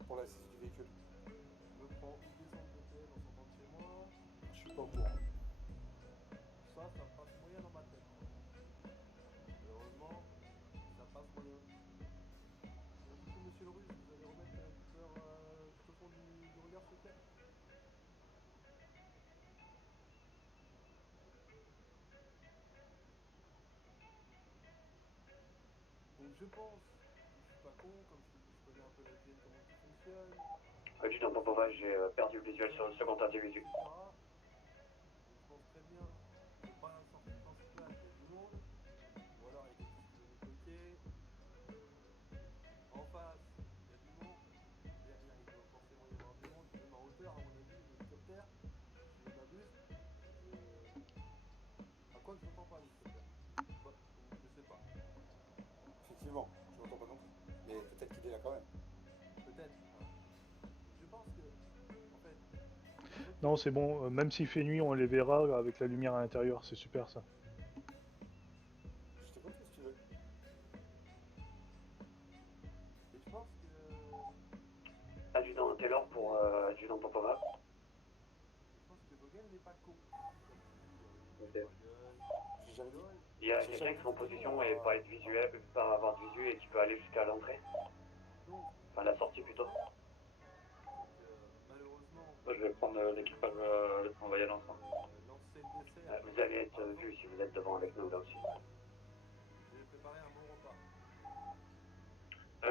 Pour la saisie du véhicule. Je me prends une descente d'hôtel en sortant de chez moi. Je suis pas au courant. Ça passe moyen dans ma tête. Malheureusement, ça passe moyen. Du coup, monsieur le russe, vous allez remettre Cooper tout au fond du regard, s'il vous plaît. je pense, je suis pas con, comme je connais un peu la game, comment ça fonctionne, Adjudant Popova, j'ai perdu le visuel sur le second individu. etc. Donc je pense très bien que par la sortie principale, il y a du monde, ou alors il y a quelque chose qui veut nous bloquer. En face, il y a du monde, derrière il doit forcément y avoir du monde, même en hauteur à mon avis, l'hélicoptère, si je m'abuse. À quoi que je n'entends pas l'hélicoptère. Bah, je sais pas. Effectivement, je l'entends pas non plus. Mais peut-être qu'il est là quand même. Peut-être. Voilà. Donc je pense que, en fait, Non, c'est bon, même s'il fait nuit, on les verra avec la lumière à l'intérieur, c'est super ça. Je t'écoute si tu veux. et je pense que, Adjudant Taylor pour adjudant Popova. je pense que Vogel n'est pas con. Comme tu dis, Ok. gueule, J'ai jamais dit. Il y a quelqu'un qui est en position et pas être visuel, pas avoir de visu et qui peut aller jusqu'à l'entrée. donc, Enfin, la sortie plutôt. c'est que malheureusement, Moi, je vais prendre l'équipage, on va y aller ensemble. lancer le dessert. Vous allez être vu si vous êtes devant avec nous là aussi. Je vais préparer un bon repas.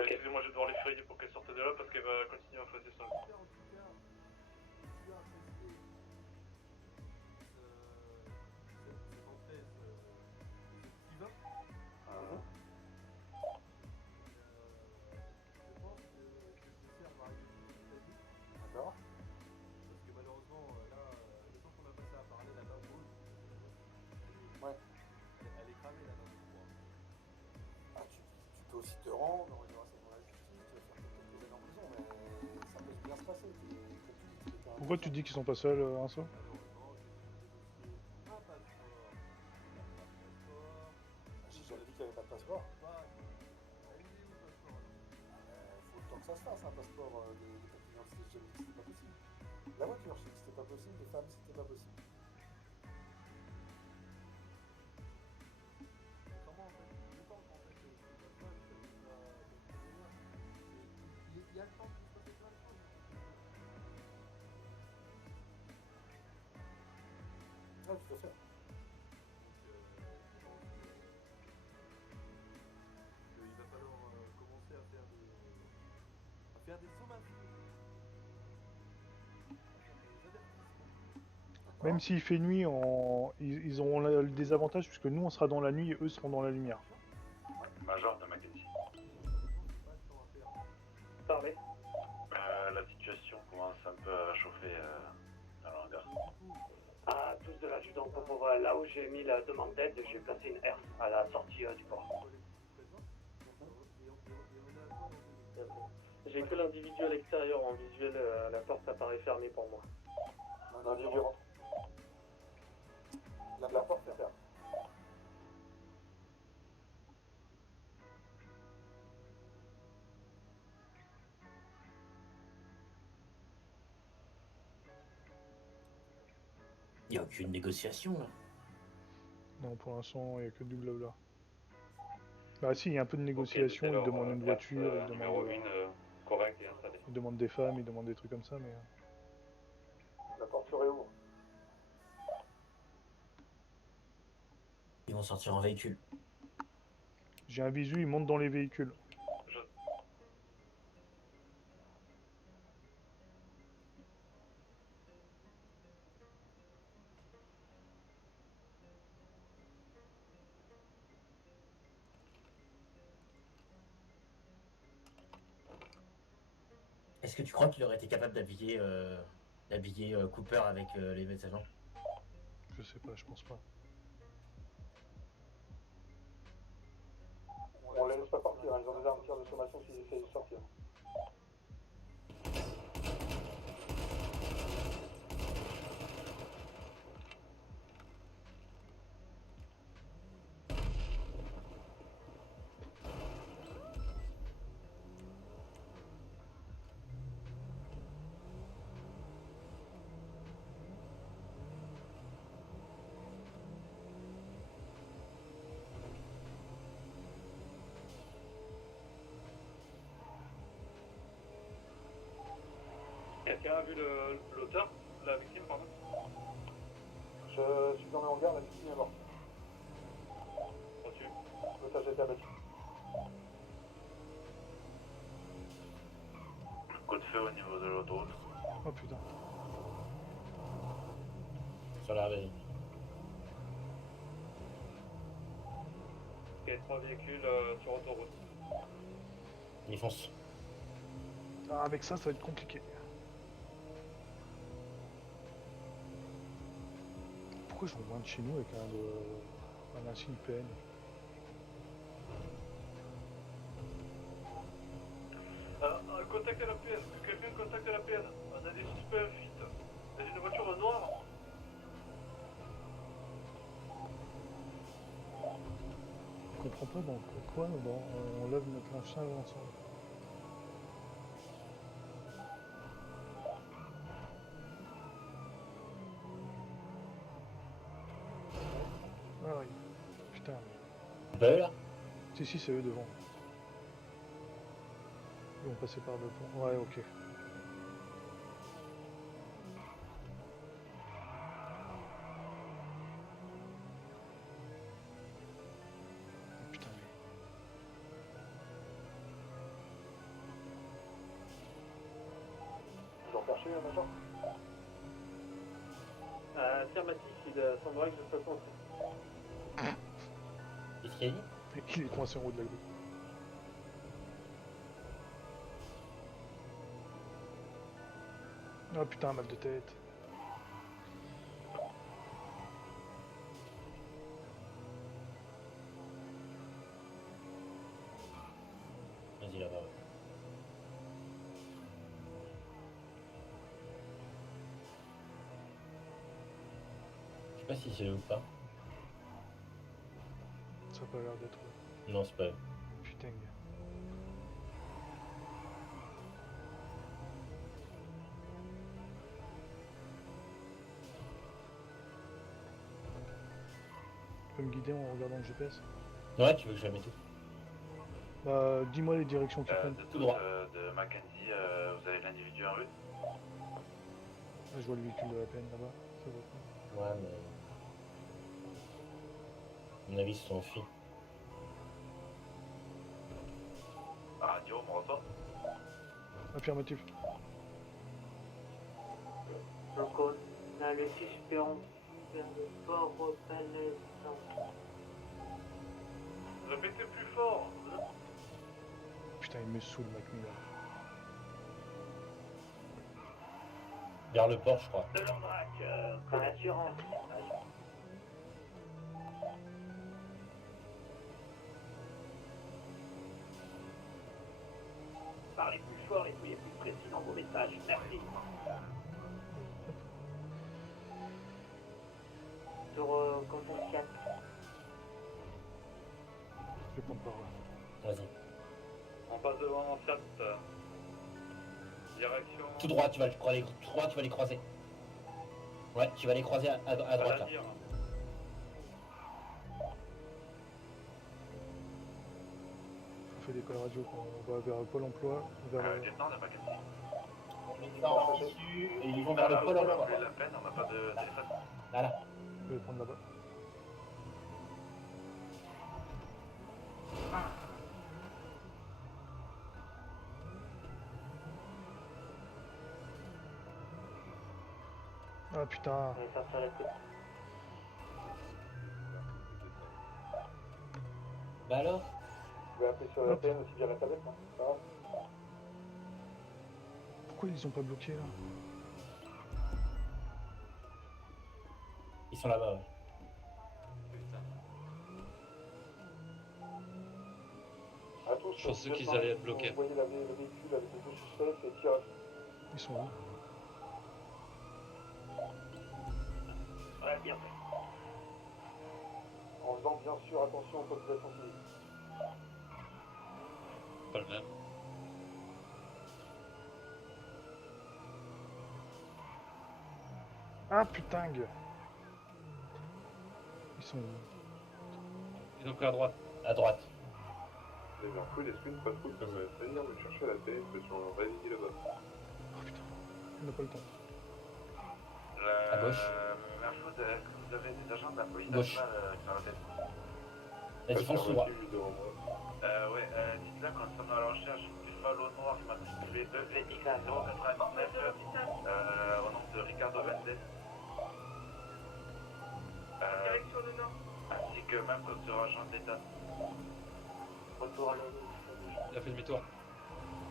Excusez-moi, je vais devoir les feuiller pour qu'elle sorte de là parce qu'elle va continuer à faire des sols. J'espère en tout cas que tu as apprécié cette entrée, ce petit vin. Je pense que ce dessert va arriver très vite. D'accord. Parce que malheureusement, là, le temps qu'on a passé à parler, la dame rouge, Ouais. elle est cramée, la dame rouge. Ah, tu peux aussi te rendre, on verra ça dans la justice, tu vas faire peut-être quelques années en prison, mais ça peut bien se passer. Comme tu dis, t'es un Pourquoi tu dis qu'ils sont pas seuls, Rinso? Malheureusement, j'ai dû négocier un passeport. J'ai jamais dit qu'il n'y avait pas de passeport. Pas. Il est où le passeport alors? Faut le temps que ça se fasse, un passeport des papiers d'identité. J'ai jamais dit que c'était pas possible. La voiture, je sais que c'était pas possible, les femmes, c'était pas possible. Comment en fait? Le temps qu'en fait, c'est pas ça, ça nous a il y a le temps pour se passer plein de choses. Ah, tout à fait. Donc, je pense qu'il va falloir commencer à faire des sommations, à faire des avertissements. Même s'il fait nuit, ils auront le désavantage puisque nous on sera dans la nuit et eux seront dans la lumière. Major de Mackenzie. Parlez. La situation commence un peu à chauffer dans le hangar. À tous de l'adjudant Popova, là où j'ai mis la demande d'aide, j'ai placé une herse à la sortie du port. J'ai que l'individu à l'extérieur en visuel, la porte apparaît fermée pour moi. L'individu rentre. La porte est fermée. Il n'y a aucune négociation là. Non, pour l'instant, il n'y a que du blabla. Bah si, il y a un peu de négociation, ils demandent une voiture, ils demandent des femmes, ils demandent des trucs comme ça, mais... La porte se réouvre. Ils vont sortir en véhicule. J'ai un visu, ils montent dans les véhicules. Est-ce que tu crois qu'il aurait été capable d'habiller Cooper avec les agents? Je sais pas, je pense pas. On les laisse pas partir, ils ont des armes de tir de sommation s'ils essayent de sortir. Quelqu'un a vu l'auteur, la victime, pardon? Je suis dans le hangar, la victime est morte. Reçu. L'otage a été abattu. de feu au niveau de l'autoroute. Oh putain. Sur la RD. Ok, 3 véhicules sur autoroute. Il fonce. Ah, avec ça va être compliqué. Pourquoi je vois moins de chez nous avec un insigne PN? Contactez la PN, quelqu'un contacte la PN. On a des suspects en fuite. C'est une voiture noire. Je comprends pas dans pourquoi on lève notre machin ensemble. Ah oui. Putain. C'est pas eux là? Si, c'est eux devant. Ils vont passer par devant. Ouais, ok. Putain, Ils ont perché un agent. Affirmatif, il semblerait que je sois contre. Qu'est-ce qu'il a dit? il est coincé en haut de la grue. Ah putain, mal de tête. Vas-y là-bas. Ouais. Je sais pas si c'est eux ou pas. Ça a pas l'air d'être. Non, c'est pas eux. Putain. Tu peux me guider en regardant le GPS? Ouais, tu veux que je la mette où? Bah, dis-moi les directions qu'ils prennent. Tout droit. De Mackenzie, vous avez l'individu en route. Ah, je vois le véhicule de la peine là-bas. Ça va pas. Ouais, mais. À mon avis, ils se sont enfuis. Radio, on me reçoit. Affirmatif. Donc on a le suspect en vers le port Palaisan. Répétez plus fort. Putain, il me saoule, Macmillan. Vers le port, je crois. De l'Andrac, Par l'assurance. parlez plus fort et soyez plus précis dans vos messages. Merci. Sur contact 4. Je vais prendre par là. Vas-y. On passe devant Fiat. Direction. Tout droit, tu vas les croiser. Ouais, tu vas les croiser à droite là. On fait des calls radio, on va vers Pôle emploi, vers... Lieutenant, on n'a pas Mackenzie. Et ils vont vers le pôle emploi. La peine, on n'a pas de téléphone. Voilà. Je vais prendre là-bas. Ah putain. On va sortir la côte. Bah alors? Je vais appeler sur la peine aussi bien la tablette. Hein. Ça va. Pourquoi ils ont pas bloqué là? Ils sont là-bas, ouais. À tous, Je pensais qu'ils allaient être bloqués. Vous voyez le véhicule avec les deux suspects et tirage. Ils sont où? Ouais, bien fait. En faisant bien sûr attention aux populations civiles. Pas le même. Ah putain. Ils sont où? Ils ont pris à droite. À droite. Les infos, les screens, pas trop comme venir me chercher à la télé, parce qu'on va visiter là-bas. Oh putain, on n'a pas le temps. À gauche. Merfoud, est-ce que vous avez des agents de la police Gauche. nationale qui sont à la tête? Vas-y, fonce tout droit. Ouais, dites-là qu'on est à la recherche d'une cheval au noir immatriculé 2VX099 au nom de Ricardo Valdez. Direction le nord. Ainsi que même sur agent de l'État. Retour à la Il a fait demi-tour.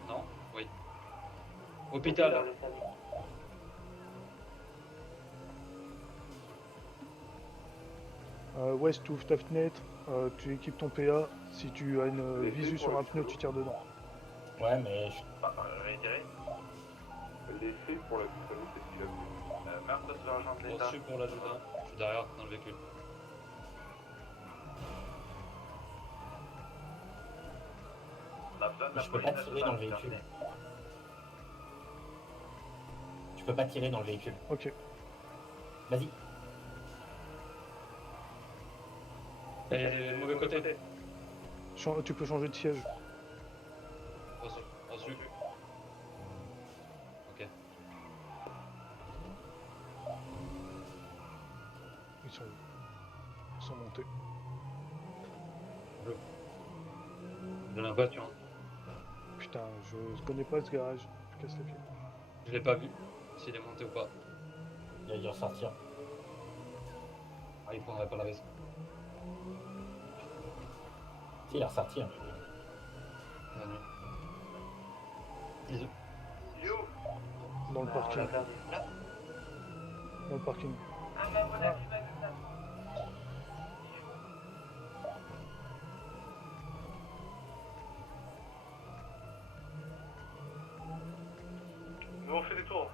Non? Oui. Hôpital. West, ouvre ta fenêtre, tu équipes ton PA, si tu as une visu sur un pneu, tu tires dedans. Ouais, mais je... Réitéré. L'effet pour la famille, c'est ce qu'il a fait. Meurtre sur agent de l'État. Reçu pour l'adjudant. Je suis derrière dans le véhicule. Je peux pas tirer dans le véhicule. Je peux pas tirer dans le véhicule. Ok. Vas-y. Et le mauvais côté. Tu peux changer de siège. Reçu. Reçu. Ok. Ils sont montés. De la voiture. Putain, je connais pas ce garage. Je casse la pied. Je l'ai pas vu. S'il est monté ou pas. Il a dû ressortir. Ah, il prendrait pas la raison. Si, il est ressorti. Hein. La nuit. Bisous. Dans le parking. Dans le parking. Ah bah voilà, tu vas ça. Nous on fait des tours,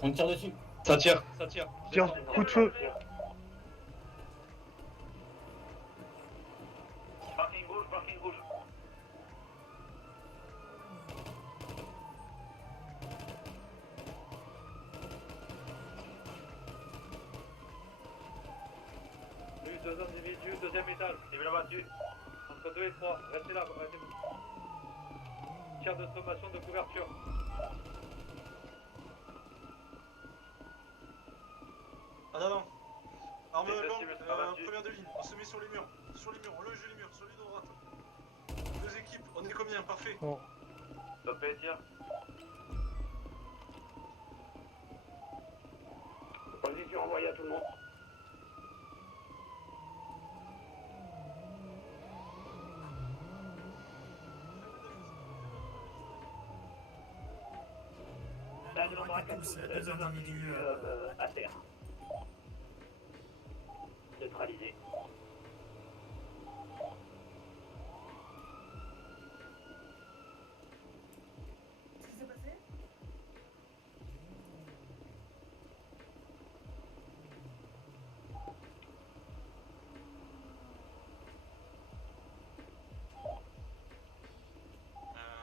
On tire dessus. Ça tire. Ça tire. Tiens, coup de feu. Parking rouge, parking rouge. Plus 2 individus, deuxième étage. Il l'a battu. Entre 2 et 3, restez là, arrêtez-vous. Tir de sommation de couverture. En avant. Arme Les deux longue, cibles sont abattues. première de ligne. On se met sur les murs. Sur les murs, on longe les murs, sur les deux droites. Deux équipes, on est combien? Parfait. Bon. Top et tir. Position envoyée à tout le monde. Là, je demande à tous, deux individus à terre. Neutralisé. Qu'est-ce qui s'est passé?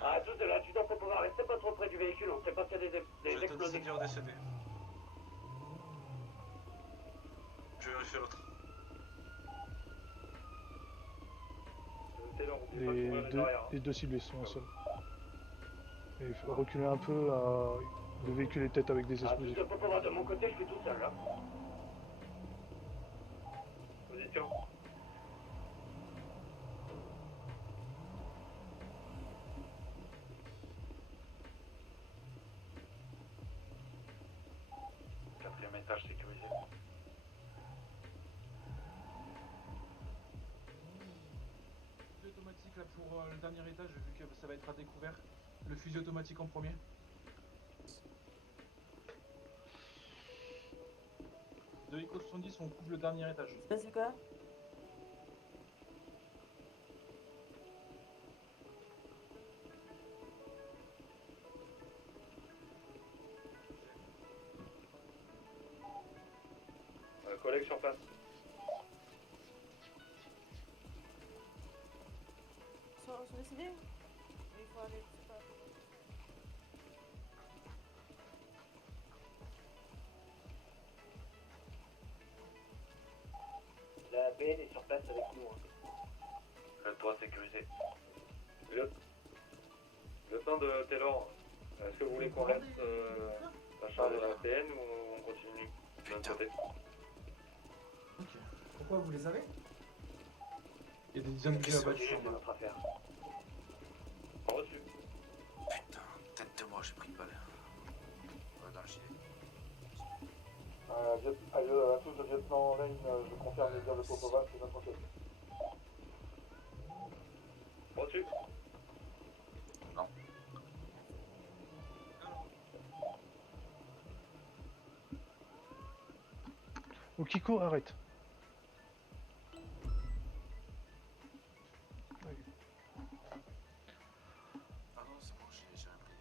Ah, tous de l'adjudant pour pouvoir rester pas trop près du véhicule, on ne sait pas s'il y a des explosés. décédé. Je vais vérifier l'autre. Les deux cibles sont au sol. Et il faut reculer un peu. Le véhicule est peut-être avec des Ah, tous explosifs. de pour pouvoir de mon côté, je suis tout seul là. Position. Quatrième étage sécurisé. Fusil automatique là pour le dernier étage, vu que ça va être à découvert. Le fusil automatique en premier. De Eco 70, on couvre le dernier étage. C'est quoi? Collègue sur place. Ils sont décédés? Il faut aller, je sais pas. La BN est sur place avec nous. Hein. Le toit sécurisé. Lieutenant de Taylor, est-ce que vous voulez qu'on reste à charge de la PN ou on continue de notre côté? quoi, vous les avez? Il y a des dizaines de C'est kilobats. notre affaire. Reçu. Putain, tête de moi, j'ai pris une balle. Dans le gilet. À tous le lieutenant Lane, je confirme les dires de Popova, c'est notre enquête. Reçu. Non. Okiko, arrête. Ah non, c'est bon, j'ai appris.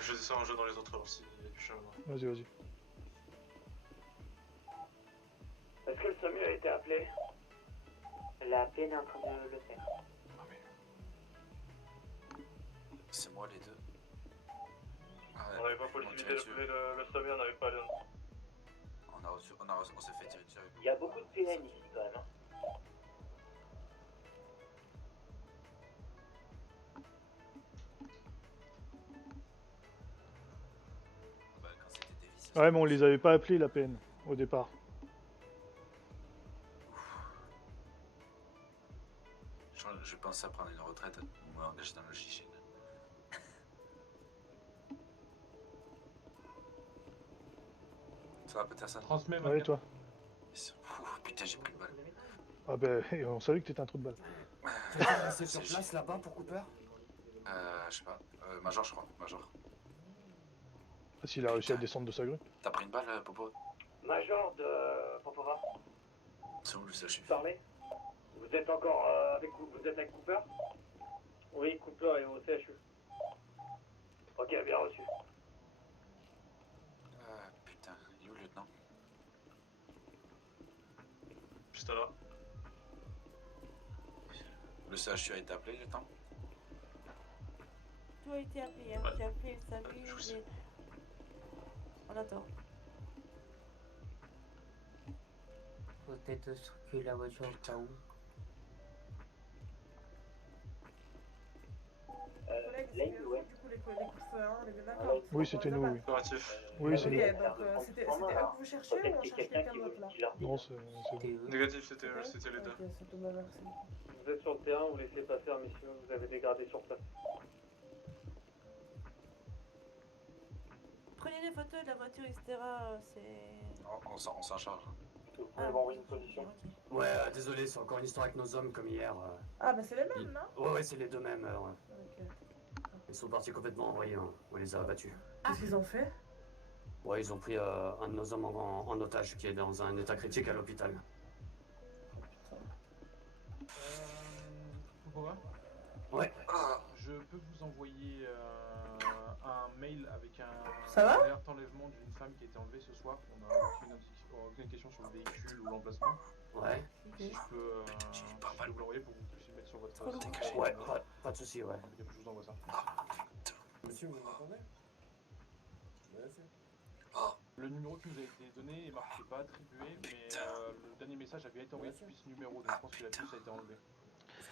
Je descends un jeu dans les autres heures s'il y a du changement. Vas-y, vas-y. Est-ce que le SAMU a été appelé? La peine est en train de le faire. C'est moi les deux. On n'avait pas possibilité d'appeler le SAMU, on n'avait pas le... On s'est fait tirer dessus. Il y a beaucoup de PN ici quand même. Hein. Bah, quand c'était Davis. Ouais, mais on les avait pas appelés la peine au départ. Je pense à prendre une retraite ou m'engager dans le chichen. Ça va peut-être ça. Transmets ma Ouais, carte. toi. Putain, j'ai pris une balle. Ah ben, on savait que t'étais un trou de balle. Quelqu'un est resté sur place là-bas pour Cooper? Je sais pas. Major, je crois. Major. S'il a réussi à descendre de sa grue. T'as pris une balle, Popo? Major de Popova. C'est où le CHU? Parlez. Vous êtes encore vous êtes avec Cooper? Oui, Cooper est au CHU. Ok, bien reçu. Putain, il est où le lieutenant? Juste là. Le CHU a été appelé, lieutenant? Tout a été appelé, hein. Ouais. J'ai appelé le SAMU, mais... On attend. Faut peut-être circuler la voiture au cas où. Collègues, c'est bien, du coup, les coups on est bien d'accord. Oui, c'était nous, oui. Impératif. Oui, c'est nous. Ok, donc c'était eux que vous cherchiez ou on cherche quelqu'un d'autre là? Non, c'est bon. Négatif, c'était les deux. Ok, c'est tout, bah merci. Vous êtes sur le terrain, vous laissez passer un mission, vous avez des gradés sur place. Prenez des photos de la voiture, etc. C'est... On s'en charge. Vous pouvez m'envoyer une position. Ouais, désolé, c'est encore une histoire avec nos hommes comme hier. Ah, bah c'est les mêmes, non? Ouais, c'est les deux mêmes. Ouais. Ok. Ils sont partis complètement envoyés, hein. On les a abattus. Qu'est-ce qu'ils ont fait? Ouais, ils ont pris un de nos hommes en otage qui est dans un état critique à l'hôpital. Popova? Ouais. Je peux vous envoyer un mail avec un Ça va alerte enlèvement d'une femme qui a été enlevée ce soir. On a aucune question sur le véhicule ou l'emplacement. Ouais. Si je peux vous l'envoyer pour que vous puissiez le mettre sur votre... Ouais, pas de soucis, ouais. Je vous envoie ça. Monsieur, vous m'entendez? Merci. Le numéro qui nous a été donné est marqué pas attribué, mais le dernier message avait été envoyé depuis ce numéro, donc je pense que la puce a été enlevée.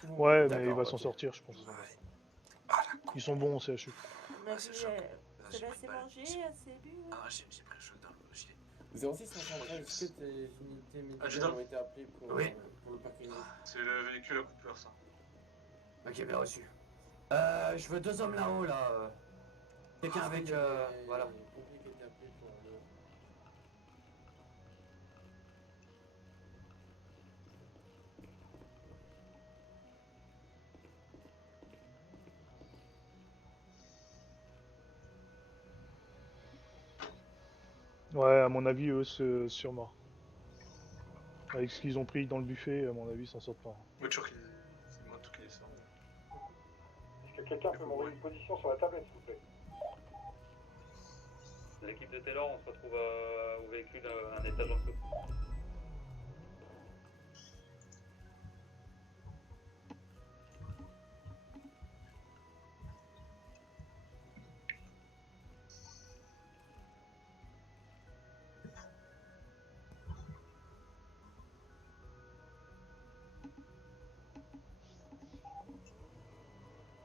Ouais, mais il va s'en sortir, je pense. Ils sont bons au CHU. On a vu, c'est assez mangé, assez bu. Ah, j'ai pris le jeu dans le gilet. 06 113, est-ce que tes unités médicales Adjudant. ont été appelées pour le parking? C'est le véhicule à Cooper, ça. Ok, bien reçu. Je veux deux hommes là-haut, là. Quelqu'un avec, voilà. Pompiers qui étaient appelés pour le... Ouais, à mon avis, eux, sûrement. Avec ce qu'ils ont pris dans le buffet, à mon avis, ils s'en sortent pas. Voiture qui... C'est moi tout qui est ça. Est-ce que quelqu'un peut m'envoyer une position sur la tablette, s'il vous plaît? L'équipe de Taylor, on se retrouve au véhicule un étage en dessous.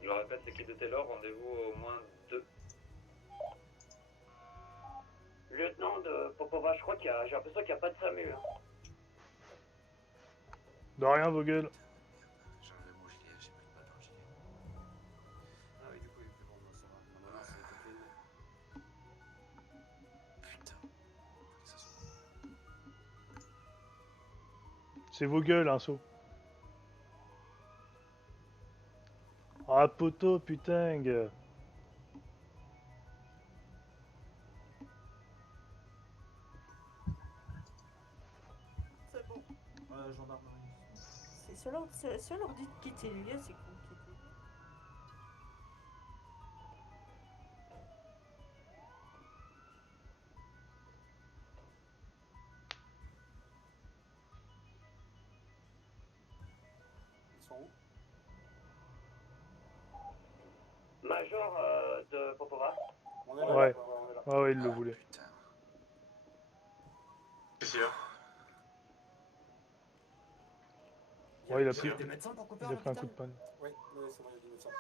Je répète, l'équipe de Taylor, rendez-vous au moins 2. Lieutenant de de Popova, je crois j'ai l'impression qu'il n'y a pas de SAMU. Hein. De rien, vos gueules. J'ai enlevé mon gilet, j'ai pris une balle dans le gilet. Ah oui, du coup, il fait bon, ça va. Maintenant, ça a été clean. Putain. Que ça soit. C'est vos gueules, un saut. Ah, poteau, putain. C'est bon. Gendarmerie. C'est ceux leur dit de quitter le lieu, c'est qu'on quitte. Ils sont où? Major de Popova. On est là, Ouais. on est là. Ah ouais, il le voulait. Putain. Qu'est-ce qu'il y a? Ouais, il a Il y pris, a des médecins pour couper il a pris un coup de panne. Oui, oui, c'est bon, il y a du médecin.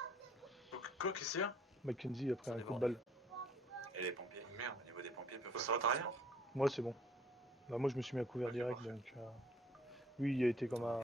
Quoi, qu'est-ce qu'il y a? Mackenzie a pris un Ils sont coup de balle. Et les pompiers? Merde. Au niveau des pompiers, peuvent Ça va, t'as rien? Moi, c'est bon. Bah, moi, je me suis mis à couvert direct, donc... Lui, il a été comme un...